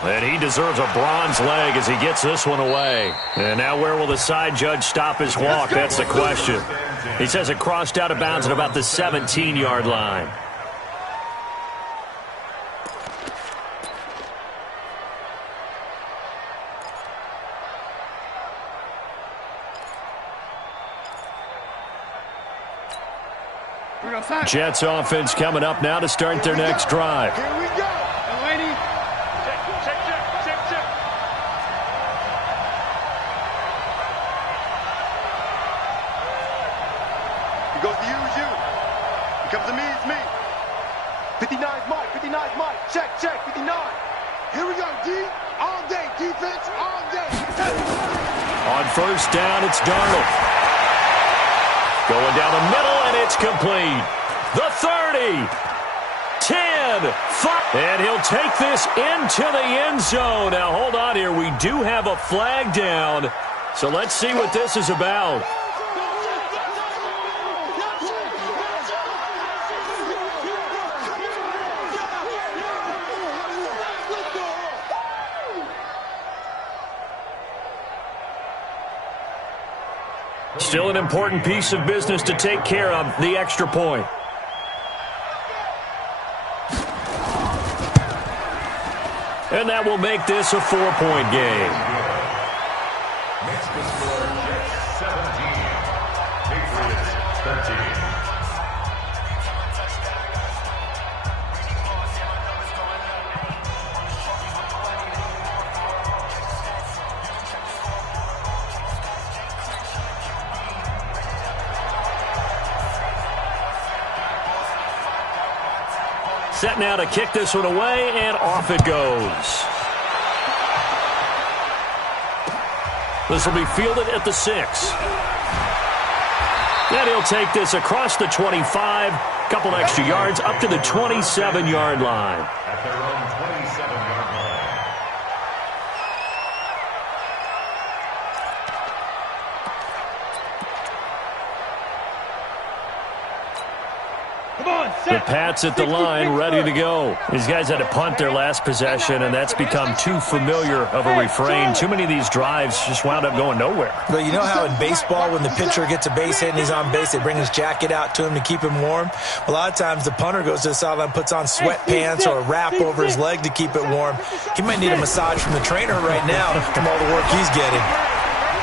And he deserves a bronze leg as he gets this one away. And now where will the side judge stop his walk? That's the question. He says it crossed out of bounds at about the 17-yard line. Jets offense coming up now to start their next drive. Here we go! He goes to use you. He comes to me, it's me. 59's Mike, 59's Mike. Check, 59. Here we go, D. All day, defense, all day. On first down, it's Darnold. Going down the middle, and it's complete. The 30, 10, 5. And he'll take this into the end zone. Now, hold on here. We do have a flag down. So let's see what this is about. Still an important piece of business to take care of, the extra point. And that will make this a 4-point game. Next to score, Jets 17, Patriots 13. Set now to kick this one away, and off it goes. This will be fielded at the 6. And he'll take this across the 25, couple extra yards, up to the 27-yard line. At their own 27-yard line. The Pats at the line, ready to go. These guys had to punt their last possession, and that's become too familiar of a refrain. Too many of these drives just wound up going nowhere. But you know how in baseball, when the pitcher gets a base hit and he's on base, they bring his jacket out to him to keep him warm? A lot of times the punter goes to the sideline, puts on sweatpants or a wrap over his leg to keep it warm. He might need a massage from the trainer right now from all the work he's getting.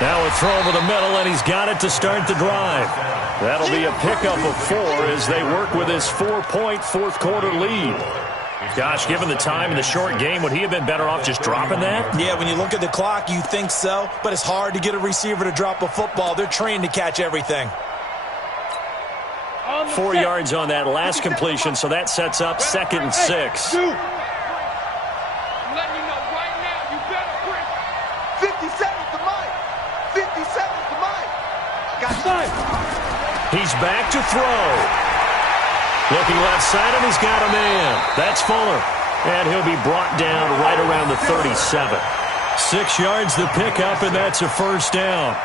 Now a throw over the middle, and he's got it to start the drive. That'll be a pickup of 4 as they work with his 4-point fourth-quarter lead. Gosh, given the time in the short game, would he have been better off just dropping that? Yeah, when you look at the clock, you think so, but it's hard to get a receiver to drop a football. They're trained to catch everything. 4 yards on that last completion, so that sets up 2nd and 6. He's back to throw. Looking left side, and he's got a man. That's Fuller. And he'll be brought down right around the 37. 6 yards the pickup, and that's a first down.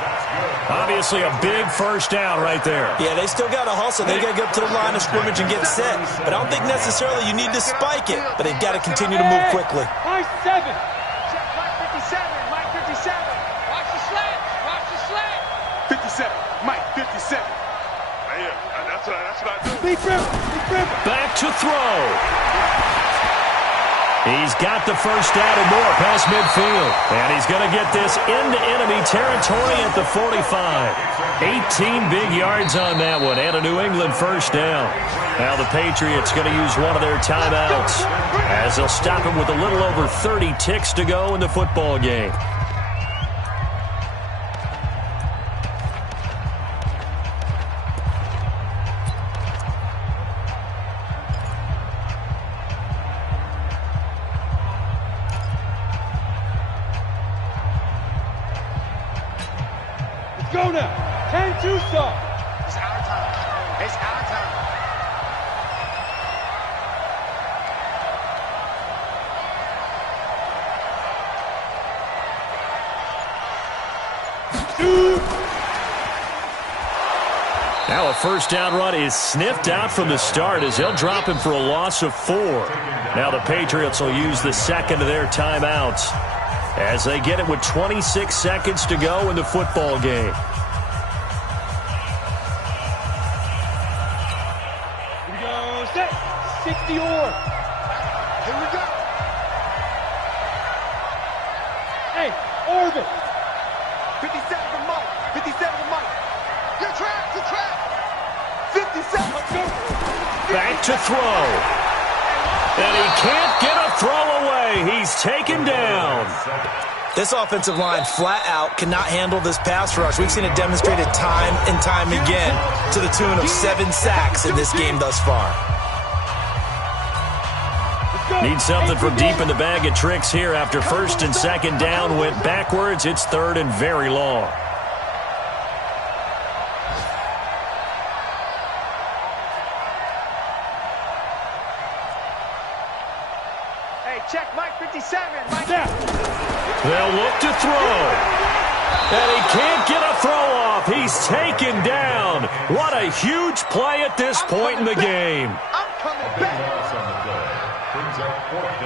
Obviously a big first down right there. Yeah, they still got to hustle. They got to get up to the line of scrimmage and get set. But I don't think necessarily you need to spike it. But they've got to continue to move quickly. Mike 7. Check Mike 57. Mike 57. Watch the slant. Watch the slant. 57. Mike 57. That's what I do. Big rip. Back to throw. He's got the first down and more past midfield. And he's going to get this into enemy territory at the 45. 18 big yards on that one and a New England first down. Now the Patriots going to use one of their timeouts as they'll stop him with a little over 30 ticks to go in the football game. Go now. 10-2 stop. It's our time. It's our time. Now a first down run is sniffed out from the start as they'll drop him for a loss of 4. Now the Patriots will use the second of their timeouts as they get it with 26 seconds to go in the football game. Here we go. Set. 60 or. Here we go. Hey, orbit. 57 for Mike. 57 for Mike. Good track. Good track. 57. Let's go. Back to throw. And he can't get a throw away. He's taken down. This offensive line flat out cannot handle this pass rush. We've seen it demonstrated time and time again to the tune of 7 sacks in this game thus far. Need something from deep in the bag of tricks here after first and second down went backwards. It's third and very long. Check Mike 57. Mike. They'll look to throw. And he can't get a throw off. He's taken down. What a huge play at this point in the game. I'm coming back. On the play. Brings up 4th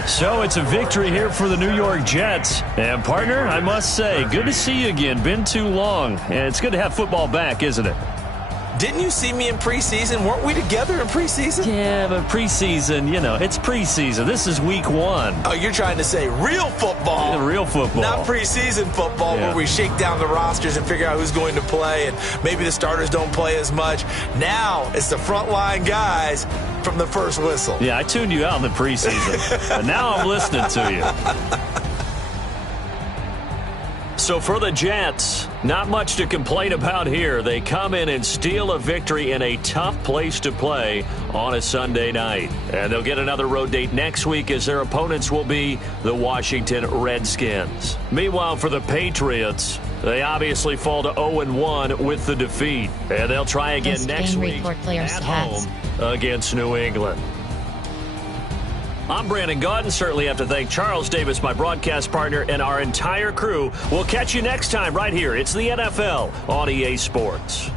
down. So it's a victory here for the New York Jets. And, partner, I must say, good to see you again. Been too long. And it's good to have football back, isn't it? Didn't you see me in preseason? Weren't we together in preseason? Yeah, but preseason, you know, it's preseason. This is week 1. Oh, you're trying to say real football. Yeah, real football. Not preseason football where we shake down the rosters and figure out who's going to play and maybe the starters don't play as much. Now it's the frontline guys from the first whistle. Yeah, I tuned you out in the preseason. But now I'm listening to you. So for the Jets, not much to complain about here. They come in and steal a victory in a tough place to play on a Sunday night. And they'll get another road date next week as their opponents will be the Washington Redskins. Meanwhile, for the Patriots, they obviously fall to 0-1 with the defeat. And they'll try again next week at home against New England. I'm Brandon Gaudin. Certainly have to thank Charles Davis, my broadcast partner, and our entire crew. We'll catch you next time right here. It's the NFL on EA Sports.